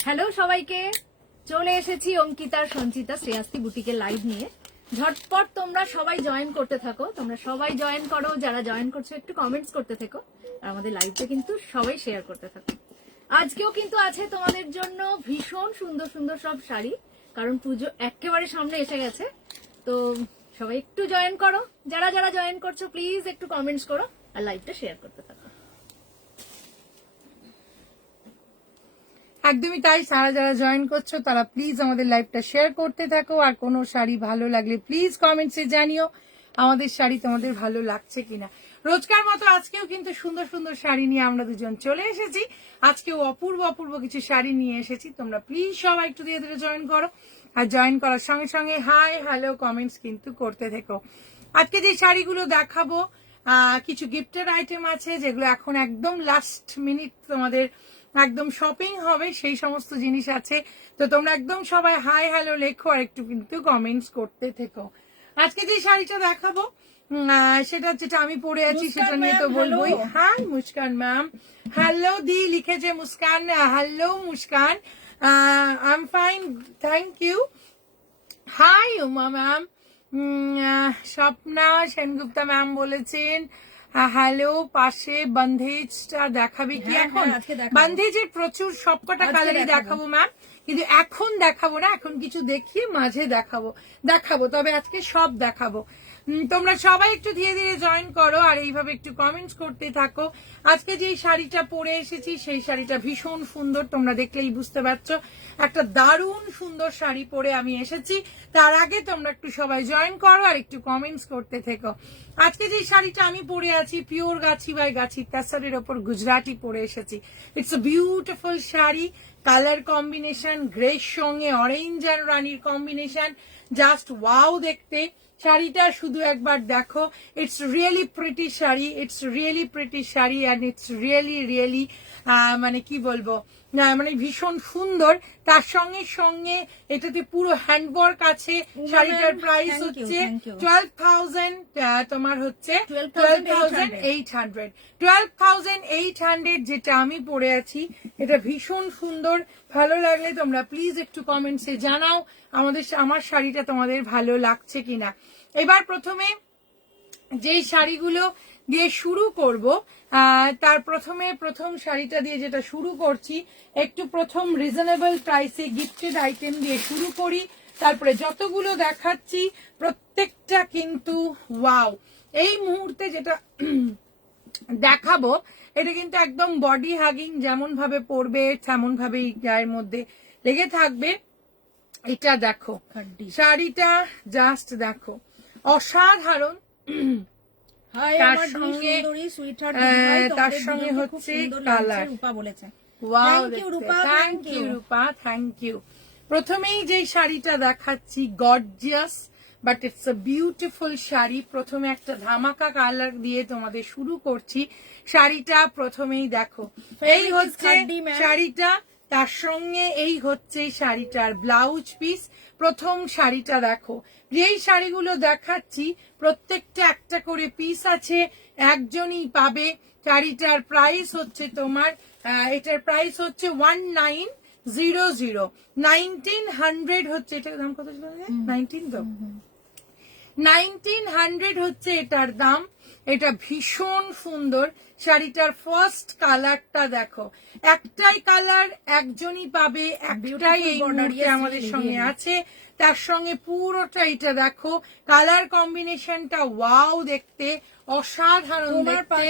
Hello সবাইকে, চলে এসেছি অঙ্কিতার সঞ্চিতা শ্রেয়াস্তি বুটিকের লাইভ নিয়ে। ঝটপট তোমরা সবাই জয়েন করতে থাকো, তোমরা সবাই জয়েন করো, যারা জয়েন করছো একটু কমেন্টস করতে থেকো, আর আমাদের লাইভটা কিন্তু সবাই শেয়ার করতে থাকো। আজকেও কিন্তু আছে তোমাদের জন্য ভীষণ সুন্দর সুন্দর সব শাড়ি, কারণ পুজো একেবারে সামনে এসে গেছে। তো সবাই একটু জয়েন করো, যারা যারা জয়েন করছো প্লিজ একটু কমেন্টস করো আর লাইভটা শেয়ার করতে থাকো। একদমই তাই, যারা যারা জয়েন করছো তারা প্লিজ আমাদের লাইভটা শেয়ার করতে থাকো। আর কোনো শাড়ি ভালো লাগলে প্লিজ কমেন্টসে জানিও আমাদের শাড়ি তোমাদের ভালো লাগছে কিনা। রোজকার মতো আজকেও কিন্তু সুন্দর সুন্দর শাড়ি নিয়ে আমরা দুজন চলে এসেছি। আজকেও অপূর্ব অপূর্ব কিছু শাড়ি নিয়ে এসেছি। তোমরা প্লিজ সবাই একটু ধীরে ধীরে জয়েন করো, আর জয়েন করার সঙ্গে সঙ্গে হাই হ্যালো কমেন্টস কিন্তু করতে থেকো। আজকে যে শাড়িগুলো দেখাবো কিছু গিফটের আইটেম আছে, যেগুলো এখন একদম লাস্ট মিনিট তোমাদের একদম শপিং হবে, সেই সমস্ত জিনিস আছে। তো তোমরা একদম সবাই হাই হ্যালো লেখো আর একটু কিন্তু কমেন্টস করতে থেকো। আজকে যে শাড়িটা দেখাবো সেটা যেটা আমি পরে আছি সেটা নিয়ে তো বলবোই। হ্যাঁ মুস্কান ম্যাম, হ্যালো দি লিখেছে Muskan. Hello Muskan, I am fine, thank you. Hi Uma ma'am, Swapna Sengupta ma'am বলেছেন হ্যালো। পাশে বন্ধেজটা দেখাবে কি? এখন বন্ধেজের প্রচুর সবকটা কালারই দেখাবো ম্যাম, কিন্তু এখন দেখাবো না, এখন কিছু দেখিয়ে মাঝে দেখাবো তবে আজকে সব দেখাবো। তোমরা সবাই একটু ধীরে ধীরে জয়েন করো আর এইভাবে একটু কমেন্টস করতে থাকো। আজকে যে শাড়িটা পরে এসেছি সেই শাড়িটা ভীষণ সুন্দর, তোমরা দেখলেই বুঝতে পারছো। একটা দারুণ সুন্দর শাড়ি পরে আমি এসেছি। তার আগে তোমরা একটু সবাই জয়েন করো আর একটু কমেন্টস করতে থেকো। আজকে যে শাড়িটা আমি পরে আছি পিওর গাছি বাই গাছি তাসারের ওপর গুজরাটি পরে এসেছি। It's a beautiful sari, colour combination গ্রের সঙ্গে অরেঞ্জ আর রানীর কম্বিনেশন, জাস্ট ওয়াও দেখতে। শাড়িটা শুধু একবার দেখো, it's really pretty sari, it's really pretty sari and it's really really মানে কি বলবো, মানে ভীষণ সুন্দর। তার সঙ্গে সঙ্গে এটাতে পুরো হ্যান্ডওয়ার্ক আছে। শাড়িটার প্রাইস হচ্ছে 12,000, তোমার হচ্ছে 12,800। 12,800 যেটা আমি পরে আছি, এটা ভীষণ সুন্দর। ভালো লাগলে তোমরা প্লিজ একটু কমেন্টসে জানাও আমার শাড়িটা তোমাদের ভালো লাগছে কিনা। এবার প্রথমে যেই শাড়িগুলো দিয়ে শুরু করব, তার প্রথম শাড়িটা দিয়ে যেটা শুরু করছি, একটু প্রথম রিজনেবল প্রাইসে গিফটেড আইটেম দিয়ে শুরু করি। তারপরে যতগুলো দেখাচ্ছি প্রত্যেকটা কিন্তু ওয়াও। এই মুহূর্তে যেটা দেখাবো এটা কিন্তু একদম বডি হাগিং, যেমন ভাবে পরবে তেমন ভাবেই গায়ের মধ্যে লেগে থাকবে। এটা দেখো শাড়িটা, জাস্ট দেখো অসাধারণ। তার সঙ্গে হচ্ছে colour. Thank you Rupa, thank you. প্রথমেই যে শাড়িটা দেখাচ্ছি gorgeous but it's a beautiful sari. প্রথমে একটা ধামাকা কালার দিয়ে তোমাদের শুরু করছি শাড়িটা। প্রথমেই দেখো এই হচ্ছে শাড়িটা, তার সঙ্গে এই হচ্ছে শাড়িটার ব্লাউজ পিস। প্রথম শাড়িটা দেখো, যেই শাড়িগুলো দেখাচ্ছি প্রত্যেকটা একটা করে পিস আছে, একজনই পাবে। শাড়িটার প্রাইস হচ্ছে তোমার, এটার প্রাইস হচ্ছে 1900, 1900 হচ্ছে। এটার দাম কত ছিল? 19 তো 1900 হচ্ছে এটার দাম। এটা ভীষণ সুন্দর। শাড়িটার ফার্স্ট কালারটা দেখো, একটাই কালার, একজনই পাবে, একটাই এই মুহূর্তে আমাদের সঙ্গে আছে। তার সঙ্গে পুরোটা এটা দেখো, কালার কম্বিনেশনটা ওয়াও দেখতে, অসাধারণ দেখতে।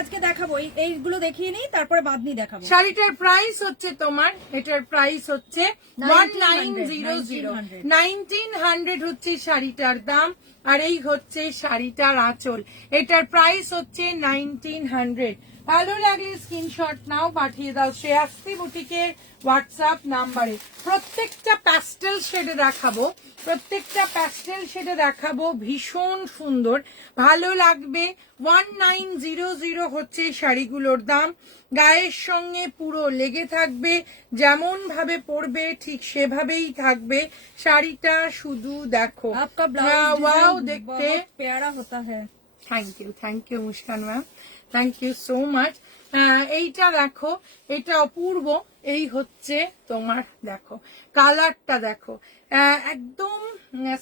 আজকে দেখাবো এইগুলো দেখিয়ে নিই, তারপরে বাদনি দেখাবো। শাড়িটার প্রাইস হচ্ছে তোমার, এটার প্রাইস হচ্ছে 1900, 1900 হচ্ছে শাড়িটার দাম। আর এই হচ্ছে শাড়িটার আঁচল, এটার প্রাইস হচ্ছে 1900। ভালো লাগলে স্ক্রিনশট নাও, পাঠিয়ে দাও শ্রেয়াস্তি বুটিকের হোয়াটসঅ্যাপ নাম্বারে। প্রত্যেকটা প্যাস্টেল শেডে দেখাবো, প্রত্যেকটা প্যাস্টেল শেডে দেখাবো, ভীষণ সুন্দর, ভালো লাগবে। 1900 হচ্ছে শাড়িগুলোর দাম। গায়ের সঙ্গে পুরো লেগে থাকবে, যেমন ভাবে পরবে ঠিক সেভাবেই থাকবে। শাড়িটা শুধু দেখো, ওয়াও দেখতে প্যারা হতা হ্যায়। Thank you Muskan ma'am, thank you so much. এইটা দেখো, এটা অপূর্ব। এই হচ্ছে তোমার দেখো কালারটা দেখো, একদম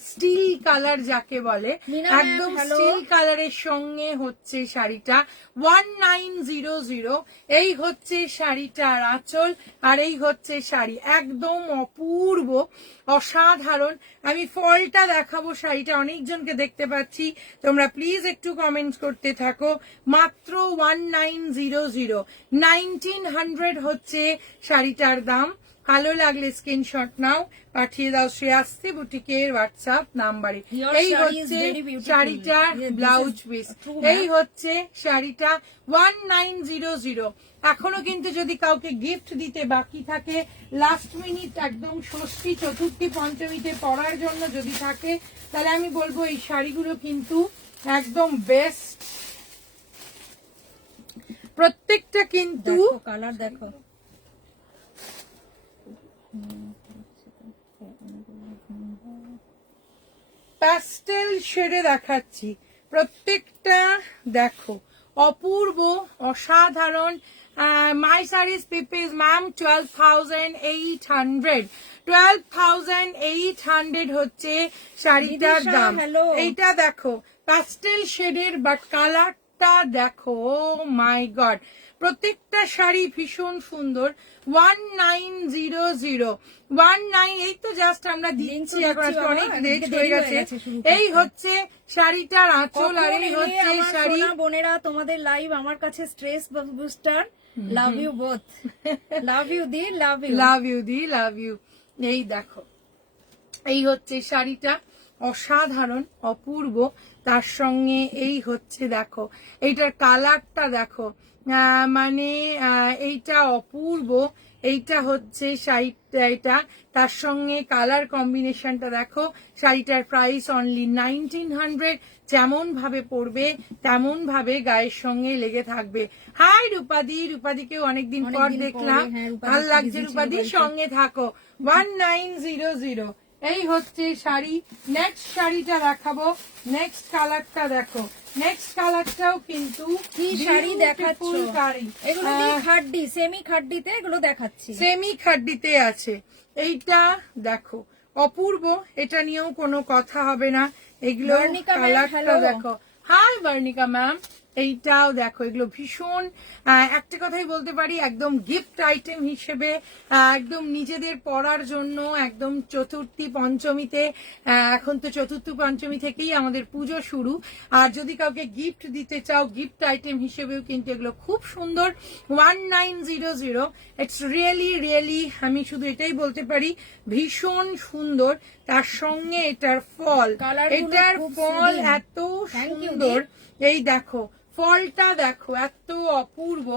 স্টিল কালার যাকে বলে, মিনা ma'am, একদম hello. স্টিল কালারের সঙ্গে হচ্ছে শাড়িটা 1900। এই হচ্ছে শাড়িটার আঁচল, আর এই হচ্ছে শাড়ি, একদম অপূর্ব অসাধারণ। আমি ফলটা দেখাবো, শাড়িটা অনেকজনকে দেখতে পাচ্ছি, তোমরা প্লিজ একটু কমেন্ট করতে থাকো। মাত্র 1900, 1900 হচ্ছে শাড়িটার দাম। ভালো লাগলে স্ক্রিনশট নাও, পাঠিয়ে দাও শ্রেয়াস্তি বুটিকের হোয়াটসঅ্যাপ নাম্বারে। Your এই শাড়ি is হচ্ছে very beautiful. শাড়িটার Yeah, this blouse is piece, true, এই ma'am. হচ্ছে শাড়িটা 1900। এখনো কিন্তু যদি কাউকে গিফট দিতে বাকি থাকে, লাস্ট মিনিট একদম ষষ্ঠী চতুর্থী পঞ্চমীতে পরার জন্য যদি থাকে, তাহলে আমি বলবো এই শাড়িগুলো কিন্তু একদম বেস্ট। প্রত্যেকটা কিন্তু কালার দেখো, প্যাস্টেল শেডে দেখাচ্ছি, প্রত্যেকটা দেখো অপূর্ব অসাধারণ। মাই সারিস পিপিস ম্যাম 12,800, 12,800 হচ্ছে শাড়িটার দিদিশা, দাম। hello. এইটা দেখো প্যাস্টেল শেডের, বাট কালারটা দেখো, ও মাই গড, প্রত্যেকটা শাড়ি ভীষণ সুন্দর। 1900, 19, এই তো জাস্ট আমরা দিচ্ছি, এখন আজকে অনেক লেট হয়ে গেছে। এই হচ্ছে শাড়িটার আঁচল, আর এই হচ্ছে শাড়ি। বোনেরা, তোমাদের লাইভ আমার কাছে stress booster. Love you both, love you দি, লাভ ইউ। লাভ ইউ দি, লাভ ইউ। এই দেখো, এই হচ্ছে শাড়িটা অসাধারণ অপূর্ব, তার সঙ্গে এই হচ্ছে দেখো এইটার কালারটা দেখো, মানে এইটা অপূর্ব। এইটা হচ্ছে শাড়িটা, এটা তার সঙ্গে কালার কম্বিনেশনটা দেখো। শাড়িটার প্রাইস অনলি 1900। যেমন ভাবে পরবে তেমন ভাবে গায়ের সঙ্গে লেগে থাকবে। হাই রূপাদি, রূপাদিকেও অনেকদিন পর দেখলাম, ভাল লাগছে রূপাদি, সঙ্গে থাকো। 1900, এই হচ্ছে শাড়ি। নেক্সট শাড়িটা দেখাবো, নেক্সট কালারটা দেখো, নেক্সট কালারটাও কিন্তু কি শাড়ি দেখাচ্ছ? beautiful শাড়ি। এগুলো খাড্ডি, সেমি খাড্ডিতে এগুলো দেখাচ্ছি। সেমি খাড্ডিতে আছে, এইটা দেখো অপূর্ব, এটা নিয়েও কোনো কথা হবে না। এগুলো বর্ণিকা ma'am, কালারটা hello. দেখো। হাই বর্ণিকা ম্যাম, এইটাও দেখো, এগুলো ভীষণ, একটা কথাই বলতে পারি একদম গিফট আইটেম হিসেবে, একদম নিজেদের পরার জন্য, একদম চতুর্থী পঞ্চমীতে, এখন তো চতুর্থী পঞ্চমী থেকেই আমাদের পুজো শুরু, আর যদি কাউকে গিফট দিতে চাও গিফট আইটেম হিসেবেও কিন্তু এগুলো খুব সুন্দর। 1900, ইটস রিয়েলি রিয়েলি, আমি শুধু এটাই বলতে পারি ভীষণ সুন্দর। তার সঙ্গে এটার ফল, কালারগুলো এটার খুব ফল soothing. এত Thank you, সুন্দর। এই দেখো ফলটা দেখো, এত অপূর্ব।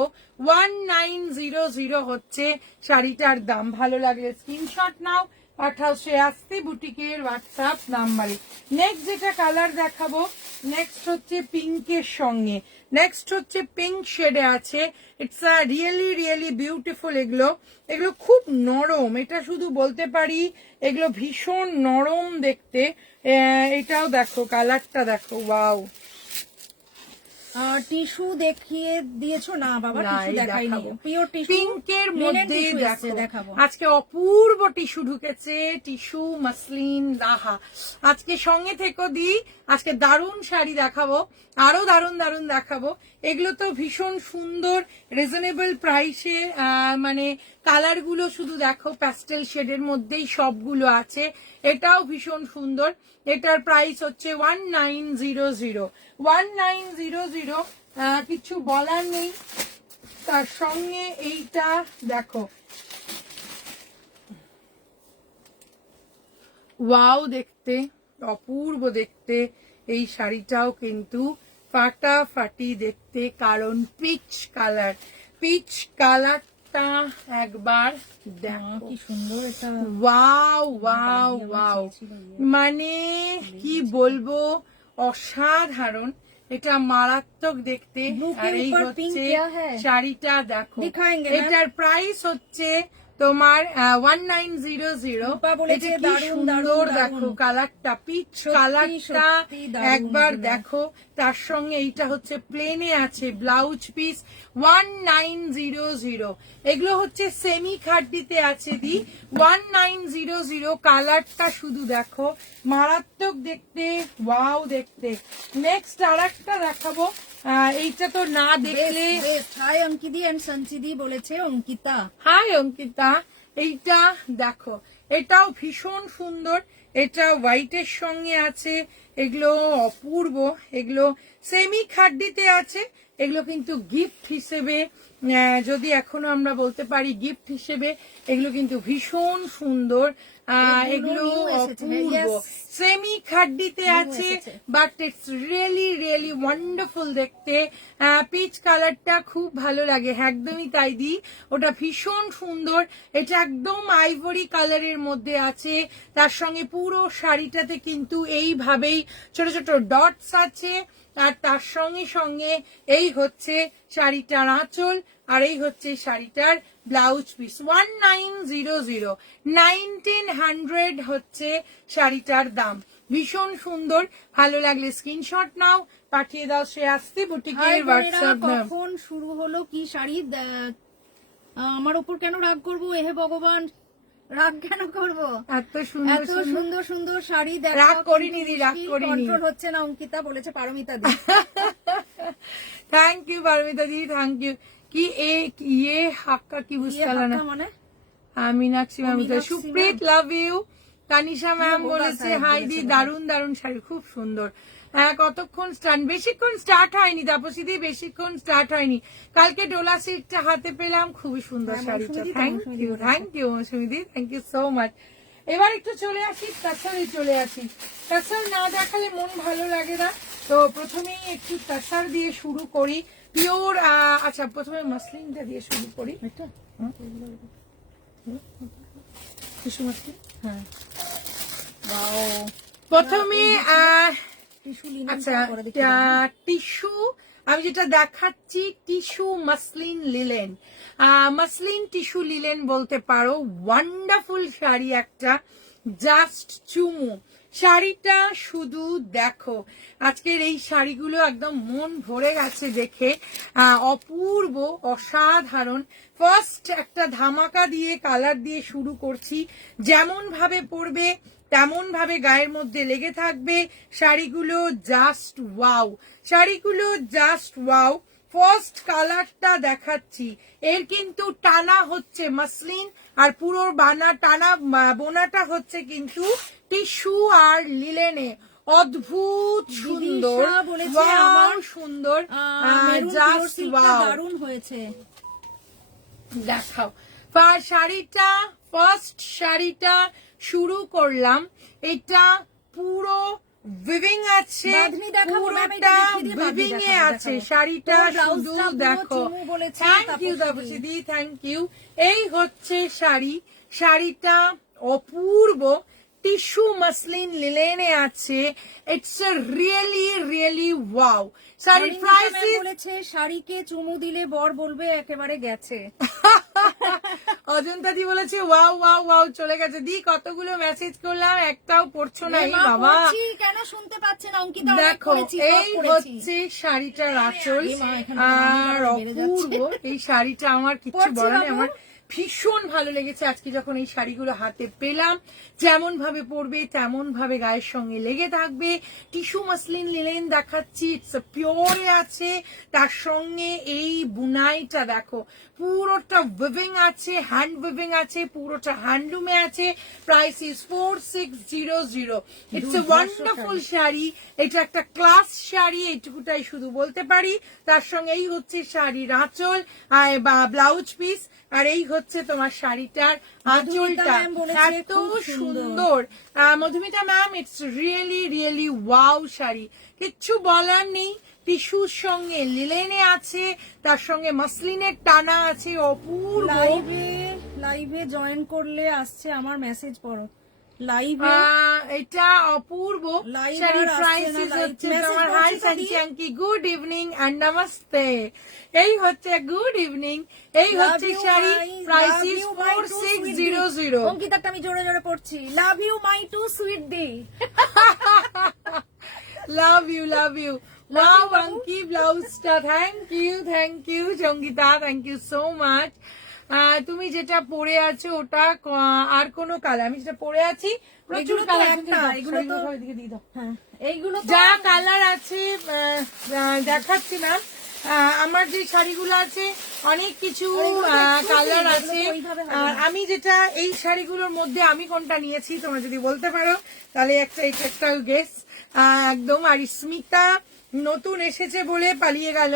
1900 হচ্ছে শাড়িটার দাম। ভালো লাগলে স্ক্রিনশট নাও, পাঠাও শ্রেয়াস্তি বুটিকের হোয়াটসঅ্যাপ নাম্বারে। নেক্সট যেটা কালার দেখাবো, নেক্সট হচ্ছে পিঙ্কের সঙ্গে, নেক্সট হচ্ছে পিঙ্ক শেডে আছে। It's a really really beautiful. এগুলো এগুলো খুব নরম, এটা শুধু বলতে পারি এগুলো ভীষণ নরম দেখতে। এটাও দেখো কালারটা দেখো, ওয়াও। টিস্যু দেখিয়ে দিয়েছো না বাবা? না, টিস্যু এই দেখাইনি, দেখাবো। পিওর টিস্যু, পিঙ্কের মধ্যে দেখো দেখাবো। আজকে অপূর্ব টিস্যু ঢুকেছে, টিস্যু মাসলিন লাহা। আজকে সঙ্গে থেকো দি, আজকে দারুণ শাড়ি দেখাবো, আরো দারুণ দারুণ দেখাবো। এগুলো তো ভীষণ সুন্দর, রিজনেবল প্রাইসে, মানে কালার গুলো শুধু দেখো, প্যাস্টেল শেডের মধ্যেই সবগুলো আছে। এটাও ভীষণ সুন্দর। এটার প্রাইস হচ্ছে 1900, 1900, কিছু বলার নেই। তার সঙ্গে এইটা দেখো, ওয়াও দেখতে, অপূর্ব দেখতে। এই শাড়িটাও কিন্তু ফাটাফাটি দেখতে, কারণ পিচ কালার, পিচ কালারটা একবার দেখো কি সুন্দর এটা। ওয়াও ওয়াও ওয়াও, মানে কি বলবো, অসাধারণ, এটা মারাত্মক দেখতে। Blue के আর এই ऊपर হচ্ছে pink क्या है? শাড়িটা দেখো, दिखाएंगे मैम। এটার প্রাইস হচ্ছে তোমার 1900। রূপা বলেছে এটা কি দারুণ, সুন্দর দারুণ, দেখো দারুণ। কালারটা, পিচ সত্যি, কালারটা সত্যি দারুণ একবার এগুলো। দেখো। তার সঙ্গে এইটা হচ্ছে প্লেনে আছে ব্লাউজ পিস 1900। এগুলো হচ্ছে সেমি খাড্ডিতে আছে দি 1900। কালারটা শুধু দেখো মারাত্মক দেখতে, ওয়াও দেখতে। নেক্সট আর একটা দেখাবো, এইটা তো না দেখলে। হাই অঙ্কিদি এন্ড সঞ্চিদি বলেছে অঙ্কিতা। হাই অঙ্কিতা, এইটা দেখো, এটাও ভীষণ সুন্দর। এটা হোয়াইটের সঙ্গে আছে, এগুলো অপূর্ব। এগুলো সেমি খাড্ডিতে আছে, এগুলো কিন্তু গিফট হিসেবে, যদি এখনো আমরা বলতে পারি গিফট হিসেবে, এগুলো কিন্তু ভীষণ সুন্দর। এগুলো new এসেছে, অপূর্ব, yes. সেমি খাড্ডিতে আছে, এসেছে। But it's really really wonderful দেখতে। পিচ কালারটা খুব ভালো লাগে, একদমই তাই দি, ওটা ভীষণ সুন্দর। এটা একদম আইভরি কালারের মধ্যে আছে, তার সঙ্গে পুরো শাড়িটাতে কিন্তু এইভাবেই ছোট ছোট ডটস আছে। আর তার সঙ্গে সঙ্গে এই হচ্ছে শাড়িটার আঁচল, আর এই হচ্ছে শাড়িটার ব্লাউজ পিস। 1900, 1900 হচ্ছে শাড়িটার দাম। ভীষণ সুন্দর, ভালো লাগলে স্ক্রিনশট নাও, পাঠিয়ে দাও শ্রেয়াস্তি বুটিকের হোয়াটসঅ্যাপ নাম। কখন শুরু হলো কি শাড়ি? আমার উপর কেন রাগ করবো? এহে ভগবান, রাগ কেন করব? এত সুন্দর এত সুন্দর, সুন্দর সুন্দর শাড়ি দেখা রাগ করিনি দি, রাগ করিনি। কন্ট্রোল হচ্ছে না। অঙ্কিতা বলেছে Paramita di. Thank you Paramita di, thank you. কি এ ইয়ে হাক্কা কি বুঝতে পারলাম না। মানে Meenakshi ma'am, Meenakshi Supreet love you. Tanisha ma'am বোবা বলেছে সাহেব হাই দি, বলেছে দারুণ দারুণ শাড়ি, খুব সুন্দর। কতক্ষণ স্টার্ট? বেশিক্ষণ স্টার্ট হয়নি তাপসীদি, বেশিক্ষণ স্টার্ট হয়নি। কালকে ডোলা সিটটা হাতে পেলাম, খুবই সুন্দর হ্যাঁ, শাড়িটা। মৌসুমীদি তো, থ্যাংক মৌসুমীদি ইউ, বলেছে। থ্যাংক ইউ মৌসুমীদি, থ্যাংক ইউ সো মাচ। এবার একটু চলে আসি তাসারে, চলে আসি। তাসার না দেখালে মন ভালো লাগে না, তো প্রথমেই একটু তাসার দিয়ে শুরু করি। পিওর, আচ্ছা প্রথমে মাসলিনটা দিয়ে শুরু করি। এটা টিস্যু মাসলিন, হ্যাঁ। প্রথমে টিস্যু লিনেন আচ্ছা করে দেখি দাও। টিস্যু, আমি যেটা দেখাচ্ছি tissue muslin linen, muslin tissue linen বলতে পারো। ওয়ান্ডারফুল শাড়ি একটা, জাস্ট চুমু। শাড়িটা শুধু দেখো, আজকের এই শাড়িগুলো একদম মন ভরে গেছে দেখে, অপূর্ব, অসাধারণ। ফার্স্ট একটা ধামাকা দিয়ে কালার দিয়ে শুরু করছি। যেমন ভাবে পরবে তেমন ভাবে গায়ের মধ্যে লেগে থাকবে। শাড়িগুলো জাস্ট ওয়াও, শাড়িগুলো জাস্ট ওয়াও। ফার্স্ট কালারটা দেখাচ্ছি, এর কিন্তু টানা হচ্ছে মাসলিন, আর পুরো টানা বোনাটা হচ্ছে কিন্তু টিস্যু আর লিলেনে। অদ্ভুত সুন্দর, দিদিশা বলেছে ওয়াও আমার, সুন্দর, মেরুন জাস্ট সিল্কটা ওয়াও। দারুণ হয়েছে। দেখাও শাড়িটা, ফার্স্ট শাড়িটা শুরু করলাম। এটা পুরো উইভিং আছে, বাঁধনি দেখাবো, ম্যাম, এটা পুরোটা দেখিয়ে দিয়ে বাঁধনি উইভিং এ দেখাবো, আছে। দেখাবো। শাড়িটা তো শুধু ব্লাউজটা পুরো দেখো। চুমু বলেছে থ্যাংক ইউ তাপসীদি। তাপসীদি, থ্যাংক ইউ। এই হচ্ছে শাড়ি, শাড়িটা অপূর্ব, টিস্যু মাসলিন লিলেনে আছে। It's a really really wow. শাড়ির মনিকা প্রাইস ম্যাম বলেছে শাড়িকে চুমু দিলে বর বলবে একেবারে গেছে। অজন্তা দি বলেছে ওয়াও ওয়াও ওয়াও, চলে গেছে। দি কতগুলো মেসেজ করলাম, একটাও পড়ছো না। এই মা বাবা পড়ছি, কেন শুনতে পাচ্ছেন? অঙ্কিতা অনেক দেখো, পড়েছি, সব এই পড়েছি। হচ্ছে শাড়িটার আঁচল, এই মা, এখানে আর বেড়ে যাচ্ছে। অপূর্ব এই শাড়িটা। আমার কিছু পড়ছি বলার নেই, বাবু। আমার ভীষণ ভালো লেগেছে আজকে যখন এই শাড়িগুলো হাতে পেলাম। যেমন ভাবে পরবে তেমন ভাবে গায়ের সঙ্গে লেগে থাকবে। টিস্যু মাসলিন লিলেন দেখাচ্ছি, ইটস পিওরে আছে। তার সঙ্গে এই বুনাইটা দেখো, পুরোটা উইভিং আছে, হ্যান্ড উইভিং আছে, পুরোটা হ্যান্ডলুমে আছে। Price is 4600। It's a wonderful sari. এটা একটা ক্লাস শাড়ি, এইটুকুটাই শুধু বলতে পারি। তার সঙ্গে এই হচ্ছে শাড়ির আঁচল বা ব্লাউজ পিস, আর এই হচ্ছে তোমার শাড়িটার আঁচলটা। ম্যাম বলেছে এত খুব সুন্দর। Madhumita ma'am, it's really really wow sari, কিচ্ছু বলার নেই। টিস্যুর সঙ্গে লিলেনে আছে, তার সঙ্গে মাসলিনের টানা আছে, অপূর্ব। লাইভে জয়েন করলে আসছে আমার মেসেজ পড়ো। লাইভ এটা অপূর্ব Live শাড়ি আর আসছে প্রাইস না, live হচ্ছে message তোমার করছে হাই তো সানচি দি। আঙ্কি গুড ইভিনিং এন্ড নমস্তে। এই হচ্ছে গুড ইভিনিং, এই হচ্ছে শাড়ি প্রাইস ইজ 4600। অঙ্কিতাটা আমি জোরে জোরে পড়ছি, love you my too sweet di. Love you love you. Wow Anki ব্লাউজটা thank you Sangeeta, thank you so much. তুমি যেটা পরে আছো ওটা আর কোনো কালার, আমি যেটা পরে আছি প্রচুর এগুলো তো কালার, একটা, এগুলো তো এদিকে দিয়ে দাও। হ্যাঁ এইগুলো তো যা কালার আছে দেখাচ্ছি না। আমার যে শাড়িগুলো আছে অনেক কিছু কালার আছে। আর আমি যেটা এই শাড়িগুলোর মধ্যে আমি কোনটা নিয়েছি তোমরা যদি বলতে পারো তাহলে একটা গেস একদম। আর স্মিতা নতুন এসেছে বলে পালিয়ে গেল,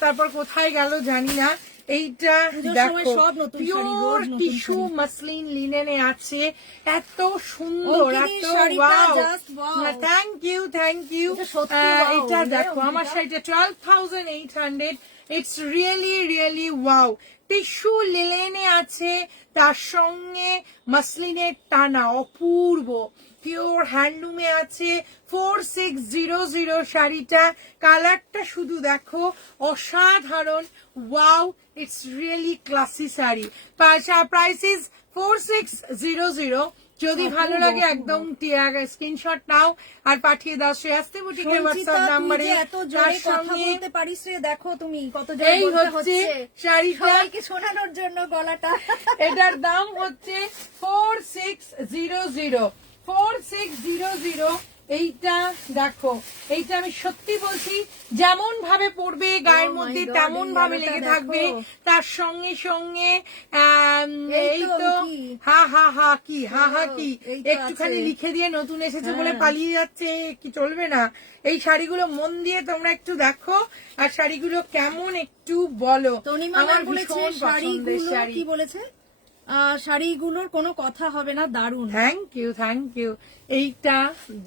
তারপর কোথায় গেল জানি না। এইটা পুজোর দেখো সময় সব নতুন শাড়ি, পিওর রোজ নতুন টিস্যু শাড়ি। মাসলিন লিনেনে আছে, এত সুন্দর, অঙ্কিনীর এত শাড়িটা wow. just wow। Thank you. এটা সত্যি wow, এটা রে দেখো অঙ্কিতা। আমার শাড়িটা 12,800। It's really wow. টিস্যু লিলেনে আছে, তার সঙ্গে মাসলিনের টানা, অপূর্ব পিওর হ্যান্ডলুমে আছে। 4600 শাড়িটা, কালারটা শুধু দেখো অসাধারণ, wow. It's really classy sari. Price is 4600। যদি ভালো লাগে একদম স্ক্রিনশট নাও আর পাঠিয়ে দাও শ্রেয়াস্তি বুটিকের হোয়াটসঅ্যাপ নাম্বারে। এত তার জোরে কথা সঙ্গে বলতে পারিস রে, দেখো তুমি কত জোরে এই বলতে হচ্ছে হচ্ছে শাড়িটা, সবাইকে শোনানোর জন্য গলাটা। এটার দাম হচ্ছে 4600। 4600। এইটা দেখো, এইটা আমি সত্যি বলছি যেমন ভাবে পড়বে গায়ের Oh my মধ্যে God, তেমন এই ভাবে আলোটা লেগে দেখো। থাকবে। তার সঙ্গে সঙ্গে এই এই তো তো কি? হা কি এই তো একটুখানি আছে। লিখে দিয়ে নতুন এসেছে বলে হ্যাঁ। পালিয়ে যাচ্ছে, কি চলবে না। এই শাড়িগুলো মন দিয়ে তোমরা একটু দেখো আর শাড়িগুলো কেমন একটু বলো। তনিমা আমার ম্যাম বলেছে ভীষণ পছন্দের শাড়িগুলো শাড়ি। কি বলেছে, শাড়িগুলোর কোনো কথা হবে না, দারুণ। Thank you. এইটা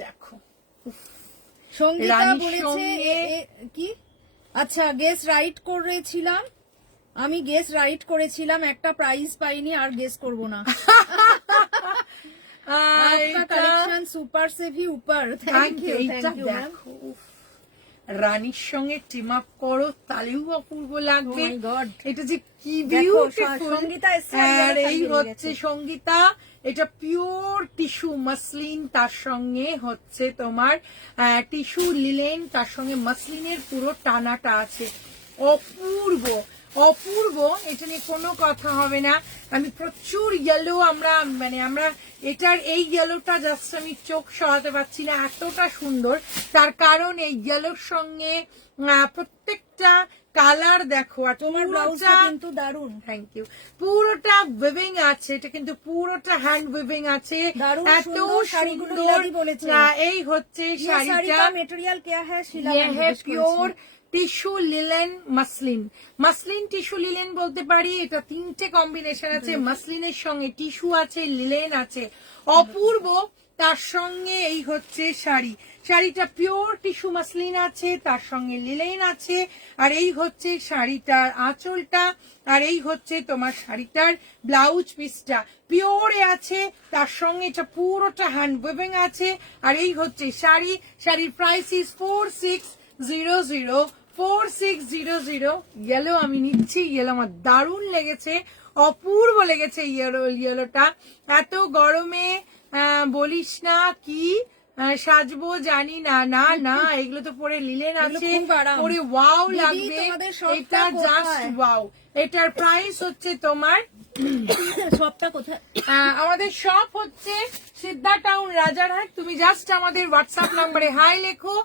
দেখো সঙ্গীতা রানীর বলেছে সঙ্গে- কি, আচ্ছা গেস রাইট করেছিলাম, আমি গেস রাইট করেছিলাম, একটা প্রাইজ পাইনি, আর গেস করব না। आपका कलेक्शन सुपर से भी ऊपर। थैंक यू এইটা मैम। দেখো রানীর সঙ্গে টিম আপ করো তাহলেও অপূর্ব লাগবে। Oh my God। এটা যে কি দেখো, বিউটিফুল। সঙ্গীতা এসছে, আর আরিয়ানা এই খান হচ্ছে বেরিয়ে সঙ্গীতা, এটা পিওর টিস্যু মাসলিন, তার সঙ্গে হচ্ছে তোমার টিস্যু লিলেন, তার সঙ্গে মাসলিনের পুরো টানাটা আছে, অপূর্ব। এটা নিয়ে কোনো কথা হবে না। আমি প্রচুর ইয়েলো, আমরা এটার এই ইয়েলোটা জাস্ট আমি চোখ সরাতে পারছি না, এতটা সুন্দর। তার কারণ এই ইয়েলোর সঙ্গে প্রত্যেকটা কালার দেখো। আর তোমার ব্লাউজটা পুরোটা কিন্তু দারুণ। Thank you. পুরোটা উইভিং আছে, এটা কিন্তু পুরোটা হ্যান্ড উইভিং আছে, দারুণ এত সুন্দর শাড়িগুলো সুন্দর। ইলাদি বলেছে। এই হচ্ছে ये साड़ी শাড়িটা, का मटेरियल क्या है शीला ये मैम है जिज्ञेस प्योर করেছি। Tissue linen muslin tissue linen বলতে পারি। এটা তিনটে কম্বিনেশন আছে, মাসলিনের সঙ্গে টিস্যু আছে, লিলেন আছে, অপূর্ব। তার সঙ্গে এই হচ্ছে শাড়িটা পিওর টিস্যু মাসলিন আছে, তার সঙ্গে লিলেন আছে। আর এই হচ্ছে শাড়িটার আঁচলটা, আর এই হচ্ছে তোমার শাড়িটার ব্লাউজ পিসটা পিওরে আছে, তার সঙ্গে এটা পুরোটা হ্যান্ড উইভিং আছে। আর এই হচ্ছে শাড়ির প্রাইস ইজ 4600। ইয়েলো আমি নিচ্ছি, ইয়েলো আমার দারুণ লেগেছে, অপূর্ব লেগেছে ইয়েলোটা। এত গরমে বলিস না কি সাজবো জানি না, না এগুলো তো পরে লিলেন এগুলো আছে, খুব আরাম। পরে ওয়াও দিদি, লাগবে। তোমাদের শপটা এটা জাস্ট কোথায়? ওয়াও। এটার প্রাইস হচ্ছে তোমার শপটা কোথায়? আমাদের শপ হচ্ছে সিদ্ধা টাউন রাজারহাট। তুমি জাস্ট আমাদের হোয়াটসঅ্যাপ নাম্বারে হাই লেখো,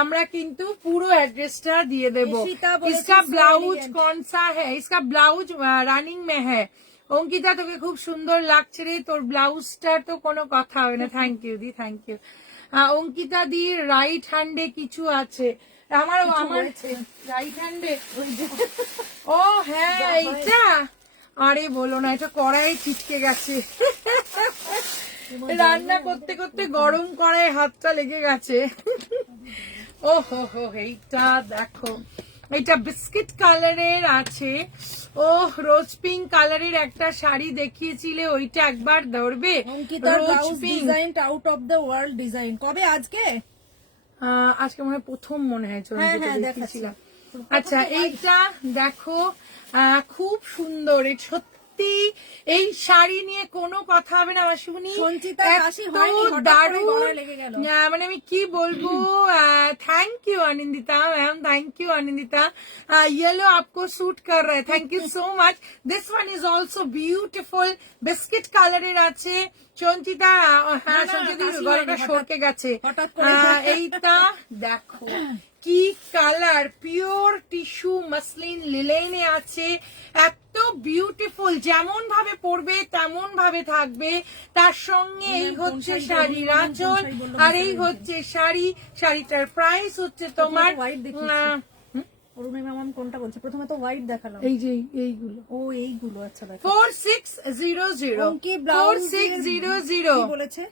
আমরা কিন্তু পুরো অ্যাড্রেসটা দিয়ে দেবো। ঈশিতা বলেছে इसका so ब्लाउज elegant। कौन सा है? इसका ब्लाउज রানিং মে है। অঙ্কিতা তোকে খুব সুন্দর লাগছে রে, তোর ব্লাউজটার তো কোনো কথা হবে না। Thank you. Ankita di right হ্যান্ডে কিছু আছে, আমার রাইট হ্যান্ডে। ও হ্যাঁ এইটা, আরে বলো না, এটা কড়াই ছিটকে গেছে। রান্না করতে করতে গরম কড়াই হাতটা লেগে গেছে। ও হো এইটা দেখো, এটা বিস্কিট কালারের আছে, ও রোজ পিঙ্ক কালারের একটা শাড়ি দেখিয়েছিলে, ওইটা একবার ধরবে? অঙ্কিতার rose blouse pink design out of the world design. কবে? আজকে আজকে মনে হয় প্রথম, মনে হয় হ্যাঁ, যেটা হ্যাঁ, দেখিয়েছিলাম। দেখাচ্ছি। আচ্ছা এইটা দেখো, খুব সুন্দর। সত্যি এই শাড়ি নিয়ে কোনো কথা হবে না আমার শুনি। সঞ্চিতার হাসি হয়নি, হঠাৎ করে গলায় লেগে গেল। মানে আমি কি বলবো, thank you Anindita ma'am, thank you Anindita. Yellow आपको सूट कर रहा है, thank you so much. This one is also beautiful, biscuit কালারের আছে। সঞ্চিতা, হ্যাঁ সঞ্চিতা গলাটা সরকে গেছে। এইটা দেখো কি কালার, পিওর টিস্যু মাসলিন লিলেনে আছে, এত বিউটিফুল, যেমন ভাবে পরবে তেমন ভাবে থাকবে। তার সঙ্গে এই হচ্ছে শাড়ির আঁচল, আর এই হচ্ছে শাড়ি। শাড়িটার প্রাইস হচ্ছে তোমার অরুণিমা ম্যাম কোনটা বলছে? প্রথমে তো হোয়াইট দেখালাম, এই যে এইগুলো। ও এইগুলো, আচ্ছা দেখো 4600 অঙ্কি ব্লাউজ 4600 কি বলেছে?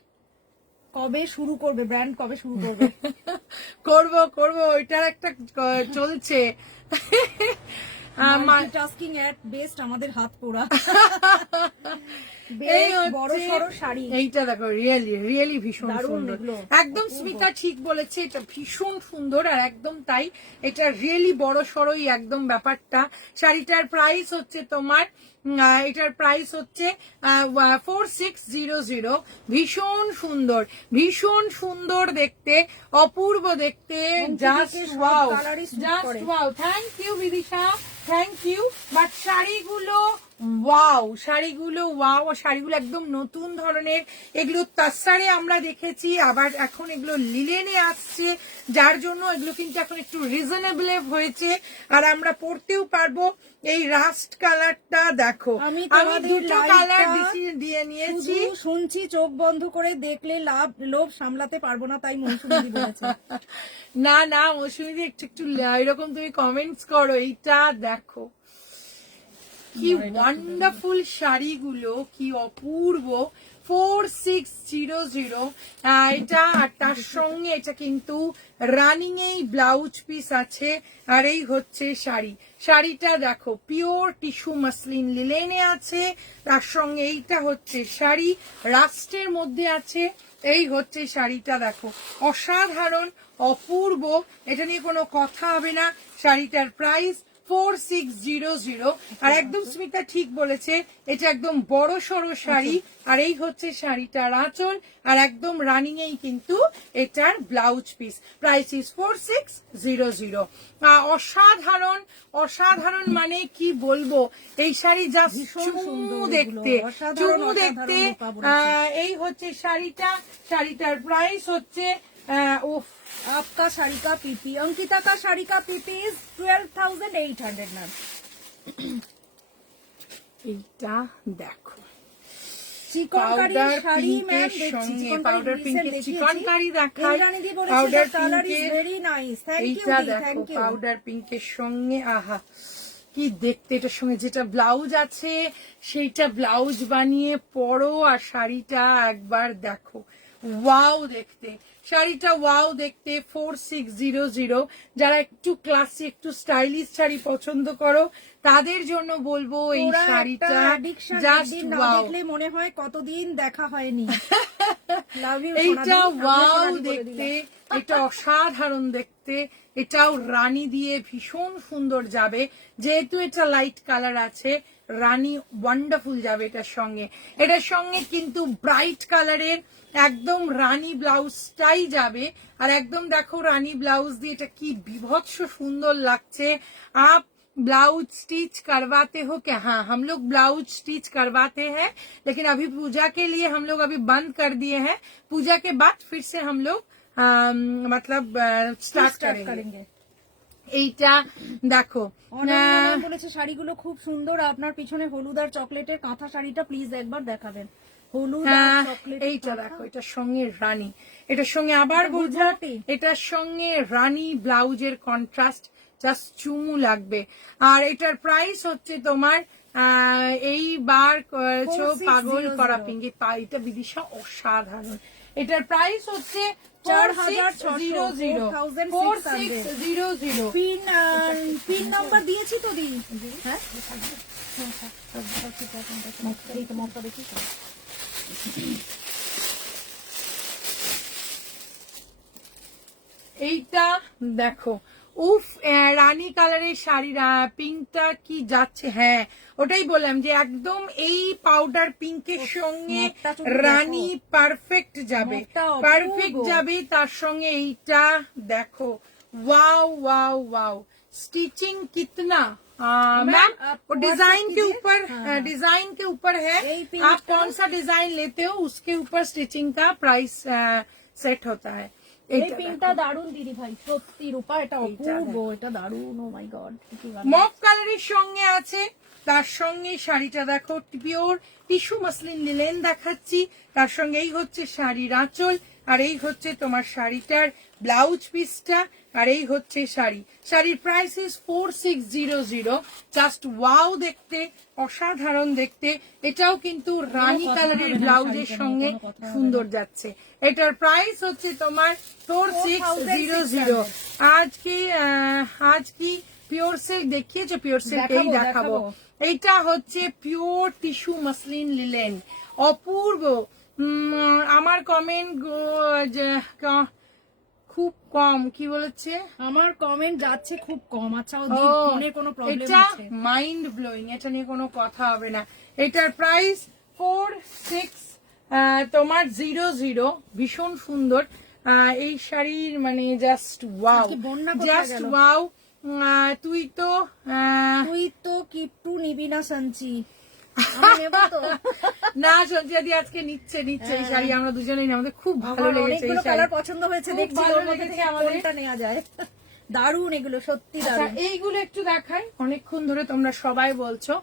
কবে শুরু করবে ব্র্যান্ড, কবে শুরু করবে? করবো, ওইটার একটা চলছে। মাল্টিটাস্কিং এট বেস্ট, আমাদের হাত পোড়া। এই বড় সড় শাড়ি, এইটা দেখো, রিয়েলি ভীষণ দারুণ সুন্দর। এগুলো। একদম স্মিতা ঠিক বলেছে, এটা ভীষণ সুন্দর, আর একদম তাই, এটা রিয়েলি বড় সড়ই একদম ব্যাপারটা। শাড়িটার প্রাইস হচ্ছে তোমার, এটার প্রাইস হচ্ছে 4600। ভীষণ সুন্দর, ভীষণ সুন্দর দেখতে, অপূর্ব দেখতে, just wow, just wow. Thank you Bidisha, thank you. But শাড়িগুলো ওয়াও, শাড়িগুলো ওয়াও, শাড়িগুলো একদম নতুন ধরনের। এগুলো তাসারে আমরা দেখেছি, আবার এখন এগুলো লিলেনে আসছে, যার জন্য এগুলো কিন্তু এখন একটু রিজনেবল হয়েছে, আর আমরা পরতেও পারবো। এই রাস্ট কালারটা দেখো, আমি দুটো কালার দিয়ে নিয়েছি। শুনছি চোখ বন্ধ করে দেখলে লোভ সামলাতে পারবো না, তাই মৌসুমী বলেছে। না মৌসুমী একটু একটু এরকম তুমি কমেন্টস করো। এইটা দেখো কি ওয়ান্ডারফুল শাড়িগুলো, কি অপূর্ব। 4600 এটা, আর তার সঙ্গে এটা কিন্তু রানিং এই ব্লাউজ পিস আছে, আর এই হচ্ছে শাড়ি। শাড়িটা দেখো পিওর টিস্যু মাসলিন লিলেনে আছে, তার সঙ্গে এইটা হচ্ছে শাড়ি, রাস্টের মধ্যে আছে। এই হচ্ছে শাড়িটা দেখো, অসাধারণ, অপূর্ব, এটা নিয়ে কোনো কথা হবে না। শাড়িটার প্রাইস 4600। আর একদম স্মিতা ঠিক বলেছে, এটা একদম বড় সড়ো শাড়ি, আর এই হচ্ছে শাড়িটার আঁচল, আর একদম রানিং এই কিন্তু এটার ব্লাউজ পিস। Price is 4600। অসাধারণ, অসাধারণ, মানে কি বলবো, এই শাড়ি জাস্ট চুমু দেখতে, চুমু দেখতে। এই হচ্ছে শাড়িটা, শাড়িটার প্রাইস হচ্ছে आपका साड़ी का पीपी, अंकिता का साड़ी का पीपी इज 12,800 मैम। এইটা দেখো চিকনকারি শাড়ি ম্যাম, দেখছি পাউডার পিঙ্কের চিকনকারি দেখাই। ইন্দ্রাণীদি বলেছে colour is very nice, thank you, এইটা দেখো থ্যাংক ইউ। পাউডার পিঙ্কের সঙ্গে, আহা কি দেখতে, এটার সঙ্গে যেটা ব্লাউজ আছে সেইটা ব্লাউজ বানিয়ে পরো, আর শাড়িটা একবার দেখো, ওয়াও দেখতে, শাড়িটা ওয়াও দেখতে। 4600। যারা একটু ক্লাসি, একটু স্টাইলিশ শাড়ি পছন্দ করো, তাদের জন্য বলবো এই শাড়িটা জাস্ট ওয়াও। দেখলে মনে হয় কতদিন দেখা হয়নি। লাভ ইউ। এইটা ওয়াও দেখতে, এটা অসাধারণ দেখতে, এটাও রানী দিয়ে ভীষণ সুন্দর যাবে, যেহেতু এটা লাইট কালার আছে, রানী ওয়ান্ডারফুল যাবে এটার সঙ্গে। এটার সঙ্গে কিন্তু ব্রাইট কালারের একদম রানী ব্লাউজটাই যাবে, আর একদম দেখো রানী ব্লাউজ দিয়ে এটা কি বিভৎস সুন্দর লাগছে। আপ ब्लाउज स्टिच करवाते हो क्या? हाँ, हम लोग ब्लाउज स्टिच करवाते हैं, लेकिन अभी पूजा के लिए हम लोग अभी बंद कर दिए हैं। पूजा के बाद फिर से हम लोग मतलब स्टार्ट करेंगे। এইটা দেখো, বলেছে শাড়িগুলো খুব সুন্দর, আপনার পিছনে হলুদ আর চকলেটের কাঁথা শাড়িটা প্লিজ একবার দেখাবেন। হলুদ আর চকলেট, এইটা দেখো, এটার সঙ্গে রানী, এটার সঙ্গে আবার বলবো, এটার সঙ্গে রানী ব্লাউজের কন্ট্রাস্ট জাস্ট চুমু লাগবে। আর এটার প্রাইস হচ্ছে তোমার এইবার পাগল করা পিঙ্কি, এটা বিদিশা অসাধারণ। এটার প্রাইস হচ্ছে 4600 4600 পিন নাম্বার দিয়েছি তো দি হ্যাঁ এইটা দেখো, উফ, রানী কালারের শাড়ি, পিঙ্কটা কি যাচ্ছে। হ্যাঁ, ওটাই বললাম যে একদম এই পাউডার পিঙ্কের সঙ্গে মুখটা তুমি রানী পারফেক্ট যাবে, মুখটা অপূর্ব। পারফেক্ট যাবে। তার সঙ্গে এইটা দেখো, ওয়াও ওয়াও वाओ, स्टिचिंग कितना मैम, वो डिजाइन के ऊपर, डिजाइन के ऊपर है, आप कौन सा डिजाइन लेते हो उसके ऊपर स्टिचिंग का प्राइस सेट होता है। এই পিনটা দারুন দিদি ভাই, সত্যি রূপা, এটা অপূর্ব, এটা দারুন। ও মাই গড, মফ কালারের সঙ্গে আছে, তার সঙ্গে শাড়িটা দেখো পিওর টিস্যু মাসলিন লিনেন দেখাচ্ছি, তার সঙ্গে এই হচ্ছে শাড়ির আঁচল, আর এই হচ্ছে তোমার শাড়িটার ব্লাউজ পিসটা, আর এই হচ্ছে শাড়ি। শাড়ির প্রাইস ইজ 4600। জাস্ট ওয়াও দেখতে, অসাধারণ দেখতে। এটাও কিন্তু রানী কালারের ব্লাউজের সঙ্গে সুন্দর যাচ্ছে। এটার প্রাইস হচ্ছে তোমার 4600। আজ কি পিওর সিল্ক দেখিয়েছো? পিওর সিল্ক এই দেখাবো। এইটা হচ্ছে পিওর টিস্যু মাসলিন লিনেন, অপূর্ব। আমার কমেন্ট খুব কম, কি বলেছে? আমার কমেন্ট যাচ্ছে খুব কম। আচ্ছা, ওর ফোনে কোনো প্রবলেম এটা আছে? মাইন্ড ব্লোয়িং, এটা নিয়ে কোনো কথা হবে না। এটার প্রাইস 46 তোমার 00। ভীষণ সুন্দর এই শাড়ির, মানে জাস্ট ওয়াও, আজকে বন্যা কোথায় জাস্ট গেল? ওয়াও। তুই তো কিপটু নিবি না সঞ্চি? আমি নেবো তো। না, সঞ্জিয়াদি আজকে নিচ্ছে এই শাড়ি, আমরা দুজনেই না, আমাদের খুব ভালো আমার লেগেছে এই অনেকগুলো শাড়ি। কালার পছন্দ হয়েছে, খুব দেখছি ভালো ওর মধ্যে লেগেছে থেকে আমাদের। কোনটা নেওয়া যায়। দারুন এগুলো, সত্যি আচ্ছা, দারুন। এইগুলো একটু দেখাই, অনেকক্ষণ ধরে তোমরা সবাই বলছো।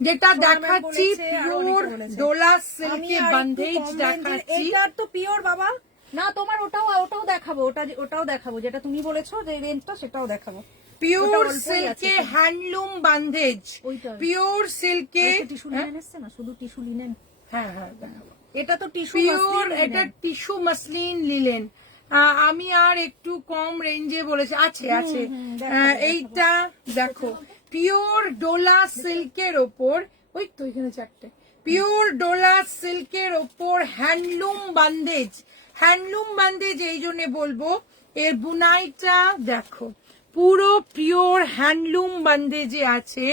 যেটা দেখাচ্ছি বলেছে, আরো পিওর অনেকে বলেছে। ডোলা আমি সিল্কে আর একটু বান্দেজ কম range-এর, দেখাচ্ছি। এইটার তো পিওর বাবা না, তোমার ওটাও দেখাবো, ওটাও দেখাবো, যেটা তুমি বলেছো যে রেঞ্জটা, সেটাও দেখাবো। পিওর অল্পই সিল্কে আছে। হ্যান্ডলুম বান্দেজ, ওইটা। পিওর সিল্কে। টিস্যু লিনেন এসছে না, শুধু টিস্যু লিনেন। হ্যাঁ হ্যাঁ দেখাবো। এটা তো টিস্যু পিওর, এটা টিস্যু মাসলিন লিনেন। আমি আর একটু কম রেঞ্জে বলেছি, আছে আছে। এইটা দেখো, পিওর ডোলা সিল্কের ওপর, ওই তো এখানে চারটে, পিওর ডোলা সিল্কের ওপর হ্যান্ডলুম বান্দেজ। হ্যান্ডলুম বান্দেজ এই জন্য বলবো, এর বুনাইটা দেখো, পুরো পিওর হ্যান্ডলুম বান্দেজে আছে।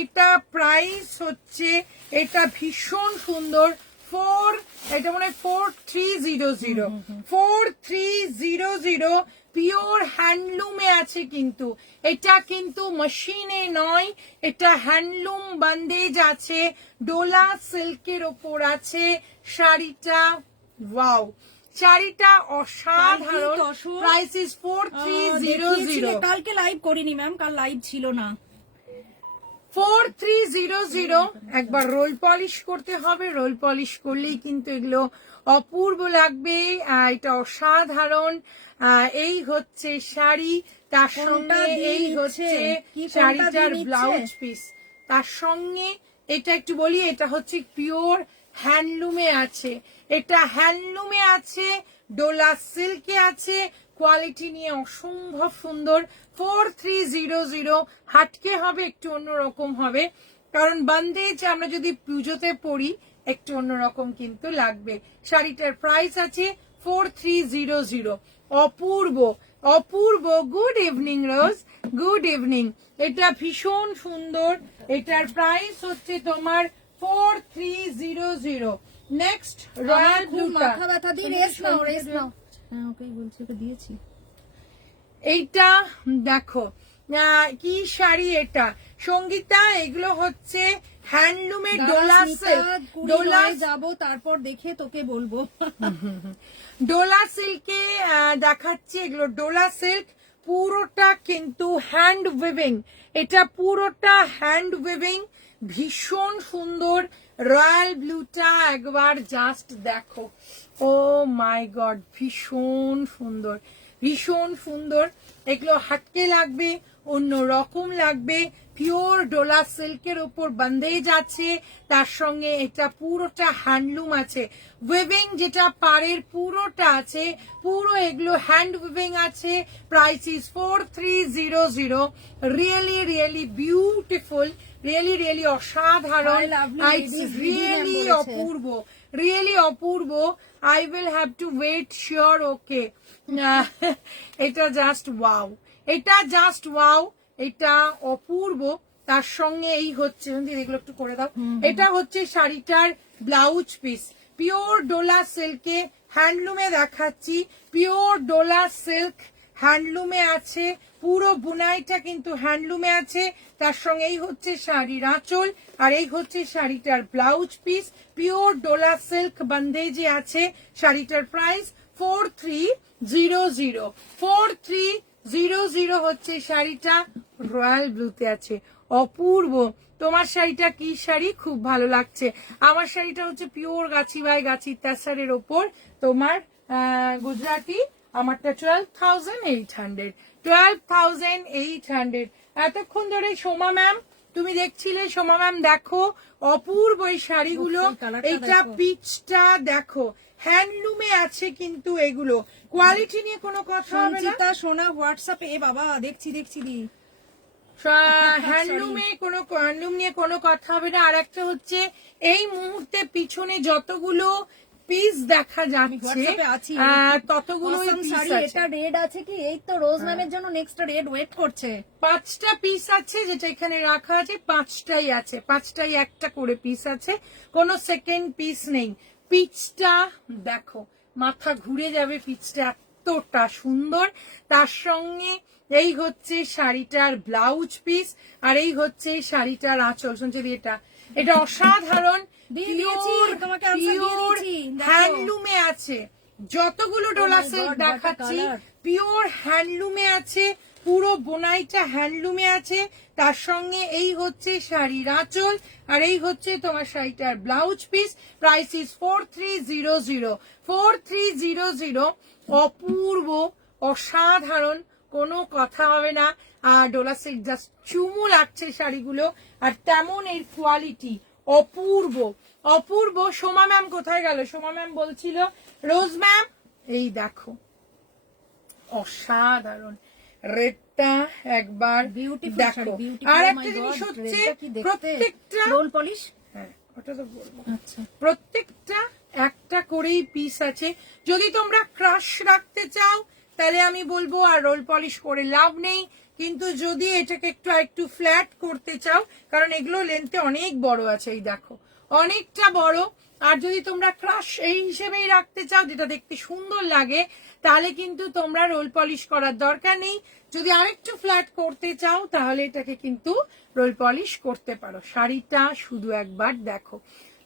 এটা প্রাইস হচ্ছে, এটা ভীষণ সুন্দর, এটা মনে হয় 4300। 4300 পিওর হ্যান্ডলুমে আছে, কিন্তু এটা কিন্তু মেশিনে নয়, এটা হ্যান্ডলুম বান্দেজ আছে, ডোলা সিল্কের ওপর আছে শাড়িটা। ওয়াও, শাড়িটা অসাধারণ। Price is 4300। কালকে লাইভ করিনি ম্যাম, কাল লাইভ ছিল না। 4300। একবার রোল পলিশ করতে হবে, রোল পলিশ করলেই কিন্তু এগুলো অপূর্ব লাগবে। এটা অসাধারণ। এই হচ্ছে শাড়ি, তার সঙ্গে এই হচ্ছে শাড়িটার ব্লাউজ পিস, তার সঙ্গে এটা একটু বলি, এটা হচ্ছে পিওর হ্যান্ডলুমে আছে, এটা হ্যান্ডলুমে আছে, ডোলা সিল্কে আছে, কোয়ালিটি নিয়ে অসম্ভব সুন্দর। 4300। হাটকে হবে, একটু অন্যরকম হবে, কারণ বান্দেজ আমরা যদি পুজোতে পরি একটু অন্যরকম কিন্তু লাগবে। শাড়িটার প্রাইস আছে 4300। অপূর্ব অপূর্ব। গুড ইভিনিং রোজ, গুড ইভিনিং। এটা ভীষণ সুন্দর, এটার প্রাইস হচ্ছে তোমার 4300। নেক্সট রয়্যাল ব্লুটা, মাথা ব্যথা দিয়ে রেস্ট নাও, রেস্ট নাও। হ্যাঁ, ওকেই বলছি, ওকে দিয়েছি। এইটা দেখো, কি শাড়ি এটা সঙ্গীতা, এগুলো হচ্ছে হ্যান্ডলুমের ডোলা সিল্ক, ডোলা যাবো, তারপর দেখে তোকে বলবো। ডোলা সিল্কে দেখাচ্ছি, এগুলো ডোলা সিল্ক, পুরোটা কিন্তু হ্যান্ড উইভিং, এটা পুরোটা হ্যান্ড উইভিং, ভীষণ সুন্দর। রয়্যাল ব্লুটা একবার জাস্ট দেখো, ও মাই গড, ভীষণ সুন্দর, ভীষণ সুন্দর। এগুলো হাটকে লাগবে, অন্য রকম লাগবে। পিওর ডোলা সিল্কের ওপর বন্দেজ আছে, তার সঙ্গে এটা পুরোটা হ্যান্ডলুম আছে, উইভিং যেটা পাড়ের পুরোটা আছে, পুরো এগুলো হ্যান্ড উইভিং আছে। Price is 4300। Really really beautiful, really অসাধারণ। Hi, lovely it's ladies, really BDM বলেছে। অপূর্ব, রিয়েলি অপূর্ব। I will have to wait sure. Okay, এটা জাস্ট ওয়াও, এটা জাস্ট ওয়াও, এটা অপূর্ব। তার সঙ্গে এই হচ্ছে, এগুলো একটু করে দাও, এটা হচ্ছে শাড়িটার ব্লাউজ পিস। পিওর ডোলা সিল্কে হ্যান্ডলুমে দেখাচ্ছি, পিওর ডোলা সিল্ক হ্যান্ডলুমে আছে, পুরো বুনাইটা কিন্তু হ্যান্ডলুমে আছে। তার সঙ্গে এই হচ্ছে শাড়ির আঁচল, আর এই হচ্ছে শাড়িটার blouse piece. Pure Dola silk বন্দেজে আছে। শাড়িটার প্রাইস 4300। 4300 হচ্ছে শাড়িটা, রয়্যাল ব্লুতে আছে, অপূর্ব। তোমার শাড়িটা কি শাড়ি? খুব ভালো লাগছে। আমার শাড়িটা হচ্ছে পিওর গাছি বাই গাছি তাসারের ওপর তোমার গুজরাটি। আমারটা 12,800। 12,800। এতক্ষণ ধরে সোমা ম্যাম তুমি দেখছিলে, সোমা ম্যাম দেখো অপূর্ব এই শাড়িগুলো। এই কালারটা এইটা দেখো। পিচটা দেখো, হ্যান্ডলুমে আছে কিন্তু এগুলো, কোয়ালিটি নিয়ে কোনো কথা হবে না। সঞ্চিতা সোনা হোয়াটসঅ্যাপে, এ বাবা দেখছি দি। হ্যান্ডলুমে কোনো হ্যান্ডলুম নিয়ে কোনো কথা হবে না। আর একটা হচ্ছে এই মুহূর্তে পিছনে যতগুলো পিস দেখা যাচ্ছে WhatsApp-এ আছি। ততগুলো Awesome পিস শাড়ি। আছে। এটা রেড আছে কি? এই তো রোজ ম্যামের জন্য নেক্সট রেড ওয়েট করছে। 5টা পিস আছে, যেটা এখানে রাখা আছে 5টাই আছে, 5টাই একটা করে পিস আছে, কোনো সেকেন্ড পিস নেই। পিচটা দেখো, মাথা ঘুরে যাবে, পিচটা এতটা সুন্দর। তার সঙ্গে এই হচ্ছে শাড়িটার ব্লাউজ পিস, আর এই হচ্ছে শাড়িটার আঁচল। শুনছে এটা অসাধারণ। দিয়ে দিয়েছি, তোমাকে answer দিয়ে দিয়েছি, দেখো। হ্যান্ডলুমে আছে, যতগুলো Dola my silk God, what a দেখাচ্ছি color! পিওর হ্যান্ডলুমে আছে, পুরো বোনাইটা হ্যান্ডলুমে আছে। তার সঙ্গে এই হচ্ছে শাড়ির আঁচল, আর এই হচ্ছে তোমার শাড়িটার ব্লাউজ পিস। Price is 4300। 4300। অপূর্ব, অসাধারণ, কোনো কথা হবে না। আর ডোলা সিল্ক জাস্ট চুমু লাগছে শাড়িগুলো, আর তেমন এর কোয়ালিটি অপূর্ব, অপূর্ব। সোমা ম্যাম কোথায় গেল? সোমা ম্যাম বলছিল, রোজ ম্যাম এই দেখো অসাধারণ রেডটা একবার বিউটিফুল দেখো। শাড়ি, beautiful, আর oh একটা my জিনিস God, হচ্ছে ড্রেসটা কি দেখতে। প্রত্যেকটা, রোল পলিশ। হ্যাঁ ওটা তো বলবো, আচ্ছা, প্রত্যেকটা একটা করেই পিস আছে। যদি তোমরা ক্রাশ রাখতে চাও তাহলে আমি বলবো আর রোল পলিশ করে লাভ নেই, কিন্তু যদি এটাকে একটু ফ্ল্যাট করতে চাও, কারণ এগুলো লেন্থে অনেক বড় আছে, এই দেখো অনেকটা বড়। আর যদি তোমরা ক্রাশ এই হিসেবেই রাখতে চাও, যেটা দেখতে সুন্দর লাগে, তাহলে কিন্তু তোমরা রোল পলিশ করার দরকার নেই। যদি আরেকটু ফ্ল্যাট করতে চাও তাহলে এটাকে কিন্তু রোল পলিশ করতে পারো। শাড়িটা শুধু একবার দেখো,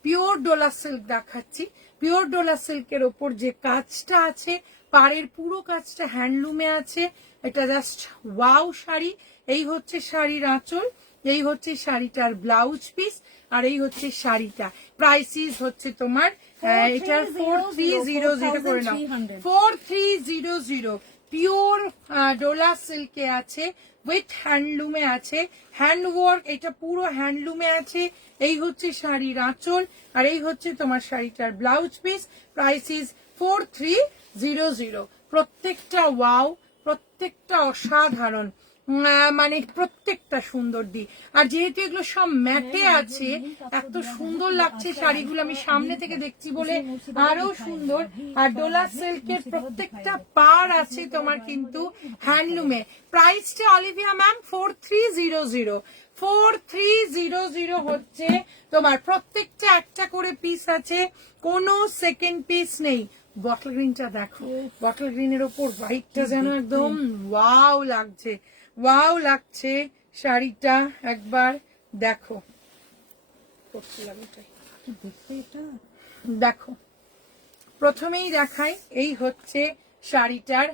পিওর ডোলা সিল্ক দেখাচ্ছি। পিওর ডোলা সিল্কের ওপর যে কাজটা আছে, পাড়ের পুরো কাজটা হ্যান্ডলুমে আছে। এটা জাস্ট ওয়াও শাড়ি। এই হচ্ছে শাড়ির আঁচল, এই হচ্ছে শাড়িটার ব্লাউজ পিস, আর এই হচ্ছে শাড়িটা। প্রাইসিস হচ্ছে তোমার এটার 4300, এটা করে নাও 4300। পিওর ডোলা সিল্কে আছে, উইথ হ্যান্ডলুমে আছে, হ্যান্ড ওয়ার্ক, এটা পুরো হ্যান্ডলুমে আছে। এই হচ্ছে শাড়ির আঁচল, আর এই হচ্ছে তোমার শাড়িটার ব্লাউজ পিস। Price is 4300। প্রত্যেকটা ওয়াও, প্রত্যেকটা অসাধারণ, মানে প্রত্যেকটা সুন্দর দি। আর যেহেতু এগুলো সব ম্যাটে আছে, এত সুন্দর লাগছে শাড়িগুলো, আমি সামনে থেকে দেখছি বলে আরো সুন্দর। আর ডোলা সিল্কের প্রত্যেকটা পার আছে তোমার কিন্তু হ্যান্ডলুমে। প্রাইসটা অলিভিয়া ম্যাম 4300। 4300 হচ্ছে তোমার। প্রত্যেকটা একটা করে পিস আছে, কোনো সেকেন্ড পিস নেই। বটল গ্রিনটা দেখো, বটল গ্রিনের ওপর হোয়াইটটা যেন একদম ওয়াও লাগছে, ওয়াও লাগছে শাড়িটা, একবার দেখো। দেখো প্রথমেই দেখাই, এই হচ্ছে শাড়িটার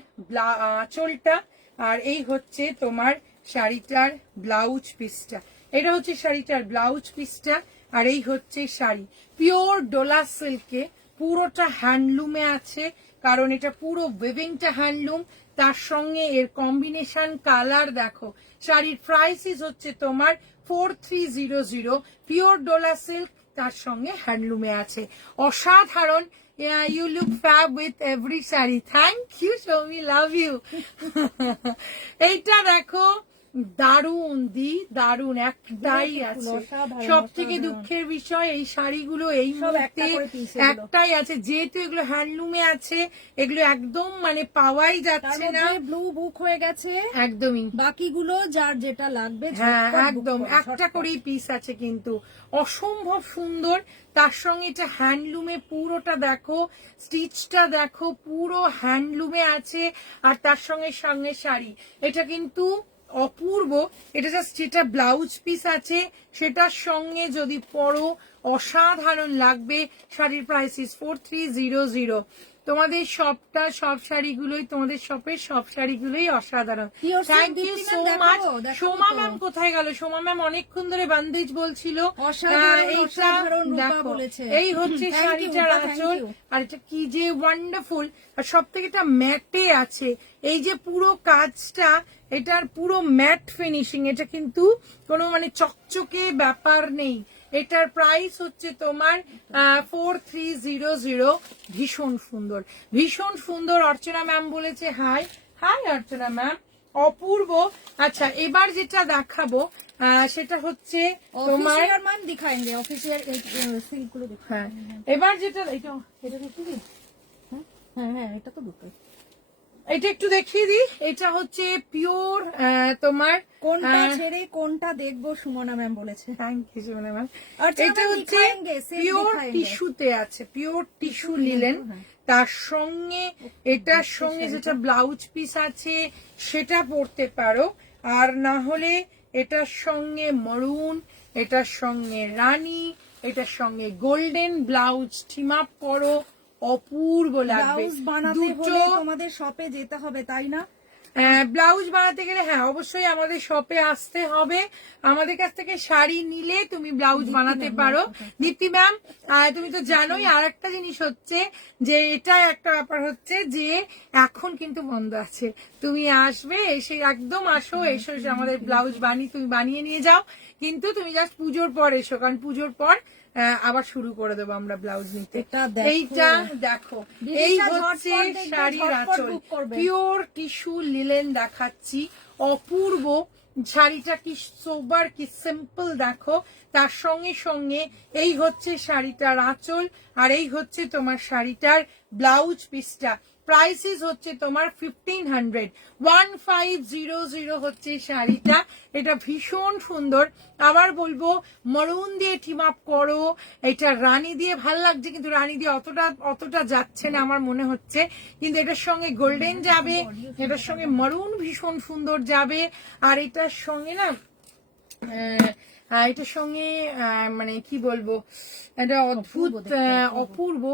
আঁচলটা, আর এই হচ্ছে তোমার শাড়িটার ব্লাউজ পিসটা। এটা হচ্ছে শাড়িটার ব্লাউজ পিসটা, আর এই হচ্ছে শাড়ি। পিওর ডোলা সিল্কে পুরোটা হ্যান্ডলুমে আছে, কারণ এটা পুরো উইভিংটা হ্যান্ডলুম। তার সঙ্গে এর কম্বিনেশন কালার দেখো। শাড়ির প্রাইসিস হচ্ছে তোমার 4300, পিওর ডোলা সিল্ক, তার সঙ্গে হ্যান্ডলুমে আছে। অসাধারণ। You look fab with every sari. Thank you Soumi, love you. এইটা দেখো, দারুন দি, দারুন। একটাই আছে, সব থেকে দুঃখের বিষয় এই শাড়িগুলো এই মুহূর্তে একটাই আছে, যেহেতু এগুলো হ্যান্ডলুমে আছে, এগুলো একদম মানে পাওয়াই যাচ্ছে না। ব্লু বুক হয়ে গেছে একদমই, বাকিগুলো যার যেটা লাগবে হ্যাঁ ঝটপট book একদম করো, একটা ঝটপট। করেই পিস আছে, কিন্তু অসম্ভব সুন্দর। তার সঙ্গে এটা হ্যান্ডলুমে, পুরোটা দেখো, স্টিচটা দেখো, পুরো হ্যান্ডলুমে আছে। আর তার সঙ্গে সঙ্গে শাড়ি, এটা কিন্তু অপূর্ব। এটা জাস্ট যেটা ব্লাউজ পিস আছে সেটার সঙ্গে যদি পরো অসাধারণ লাগবে। শাড়ির প্রাইসিস 4300। তোমাদের সবটা, সব শাড়িগুলোই, তোমাদের শপের সব শাড়িগুলোই অসাধারণ। Pure silk thank you Dipti so ma'am, much. দেখো সোমা তো। ম্যাম কোথায় গেল? সোমা ম্যাম অনেকক্ষণ ধরে বান্দেজ বলছিল। অসাধারণ, এইটা অসাধারণ রূপা দেখো, বলেছে। এই হচ্ছে Thank you, শাড়িটার রূপা, thank আঁচল। you। আর এটা কি যে ওয়ান্ডারফুল। আর সব থেকে এটা ম্যাটে আছে, এই যে পুরো কাজটা, এটার পুরো ম্যাট ফিনিশিং। এটা কিন্তু কোনো মানে চকচকে ব্যাপার নেই। এটার প্রাইস হচ্ছে তোমার 4300। ভীষণ সুন্দর, ভীষণ সুন্দর। অর্চনা ম্যাম বলেছে হাই। হাই অর্চনা ম্যাম, অপূর্ব। আচ্ছা, এবার যেটা দেখাবো সেটা হচ্ছে তোমার, অফিসিয়াল মান দিখাएंगे, অফিসিয়াল সিল্ক গুলো দেখো। হ্যাঁ এবার যেটা, এটা দেখি দিই। হ্যাঁ হ্যাঁ, এটা তো দুটোই। এটা একটু দেখিয়ে দিই। এটা হচ্ছে পিওর তোমার, কোনটা ছেড়ে কোনটা দেখবো সুমনা ম্যাম বলেছে। থ্যাংক ইউ সোনা ম্যাম। আচ্ছা, এটা ম্যাম হচ্ছে দিখাएंगे, set পিওর দিখাएंगे। টিস্যুতে আছে, পিওর টিস্যু লিলেন। তার সঙ্গে এটার সঙ্গে যেটা ব্লাউজ পিস আছে সেটা পরতে পারো, আর না হলে এটার সঙ্গে মরুন, এটার সঙ্গে রানী, এটার সঙ্গে গোল্ডেন ব্লাউজ টিম আপ করো, অপূর্ব লাগবে। ব্লাউজ বানাতে হলে তোমাদের শপে যেতে হবে, তাই না? ব্লাউজ বানাতে গেলে হ্যাঁ অবশ্যই আমাদের শপে আসতে হবে। আমাদের কাছ থেকে শাড়ি নিলে তুমি ব্লাউজ বানাতে পারো। দীপ্তি ম্যাম, তুমি তো জানোই। আর একটা জিনিস হচ্ছে যে, এটা একটা ব্যাপার হচ্ছে যে এখন কিন্তু বন্ধ আছে। তুমি আসবে, এসে একদম আসো, এসে আমাদের ব্লাউজ তুমি বানিয়ে নিয়ে যাও। কিন্তু তুমি জাস্ট পুজোর পর এসো, কারণ পুজোর পর আবার শুরু করে দেবো আমরা ব্লাউজ নিতে। এইটা দেখো, এই হচ্ছে শাড়ির আঁচল, পিওর টিস্যু লিলেন দেখাচ্ছি, অপূর্ব। শাড়িটা কি সোবার, কি সিম্পল দেখো। তার সঙ্গে সঙ্গে এই হচ্ছে শাড়িটার আঁচল, আর এই হচ্ছে তোমার শাড়িটার ব্লাউজ পিসটা। প্রাইসিস হচ্ছে তোমার 1500, 1500 হচ্ছে শাড়িটা। এটা ভীষণ সুন্দর। আবার বলবো, মরুন দিয়ে টিম আপ করো। এটা রানী দিয়ে ভাল লাগছে, কিন্তু রানী দিয়ে অতটা যাচ্ছে না আমার মনে হচ্ছে। কিন্তু এটার সঙ্গে গোল্ডেন যাবে, এটার সঙ্গে মরুন ভীষণ সুন্দর যাবে। আর এটার সঙ্গে না, এটার সঙ্গে মানে কি বলবো, এটা অদ্ভুত অপূর্ব।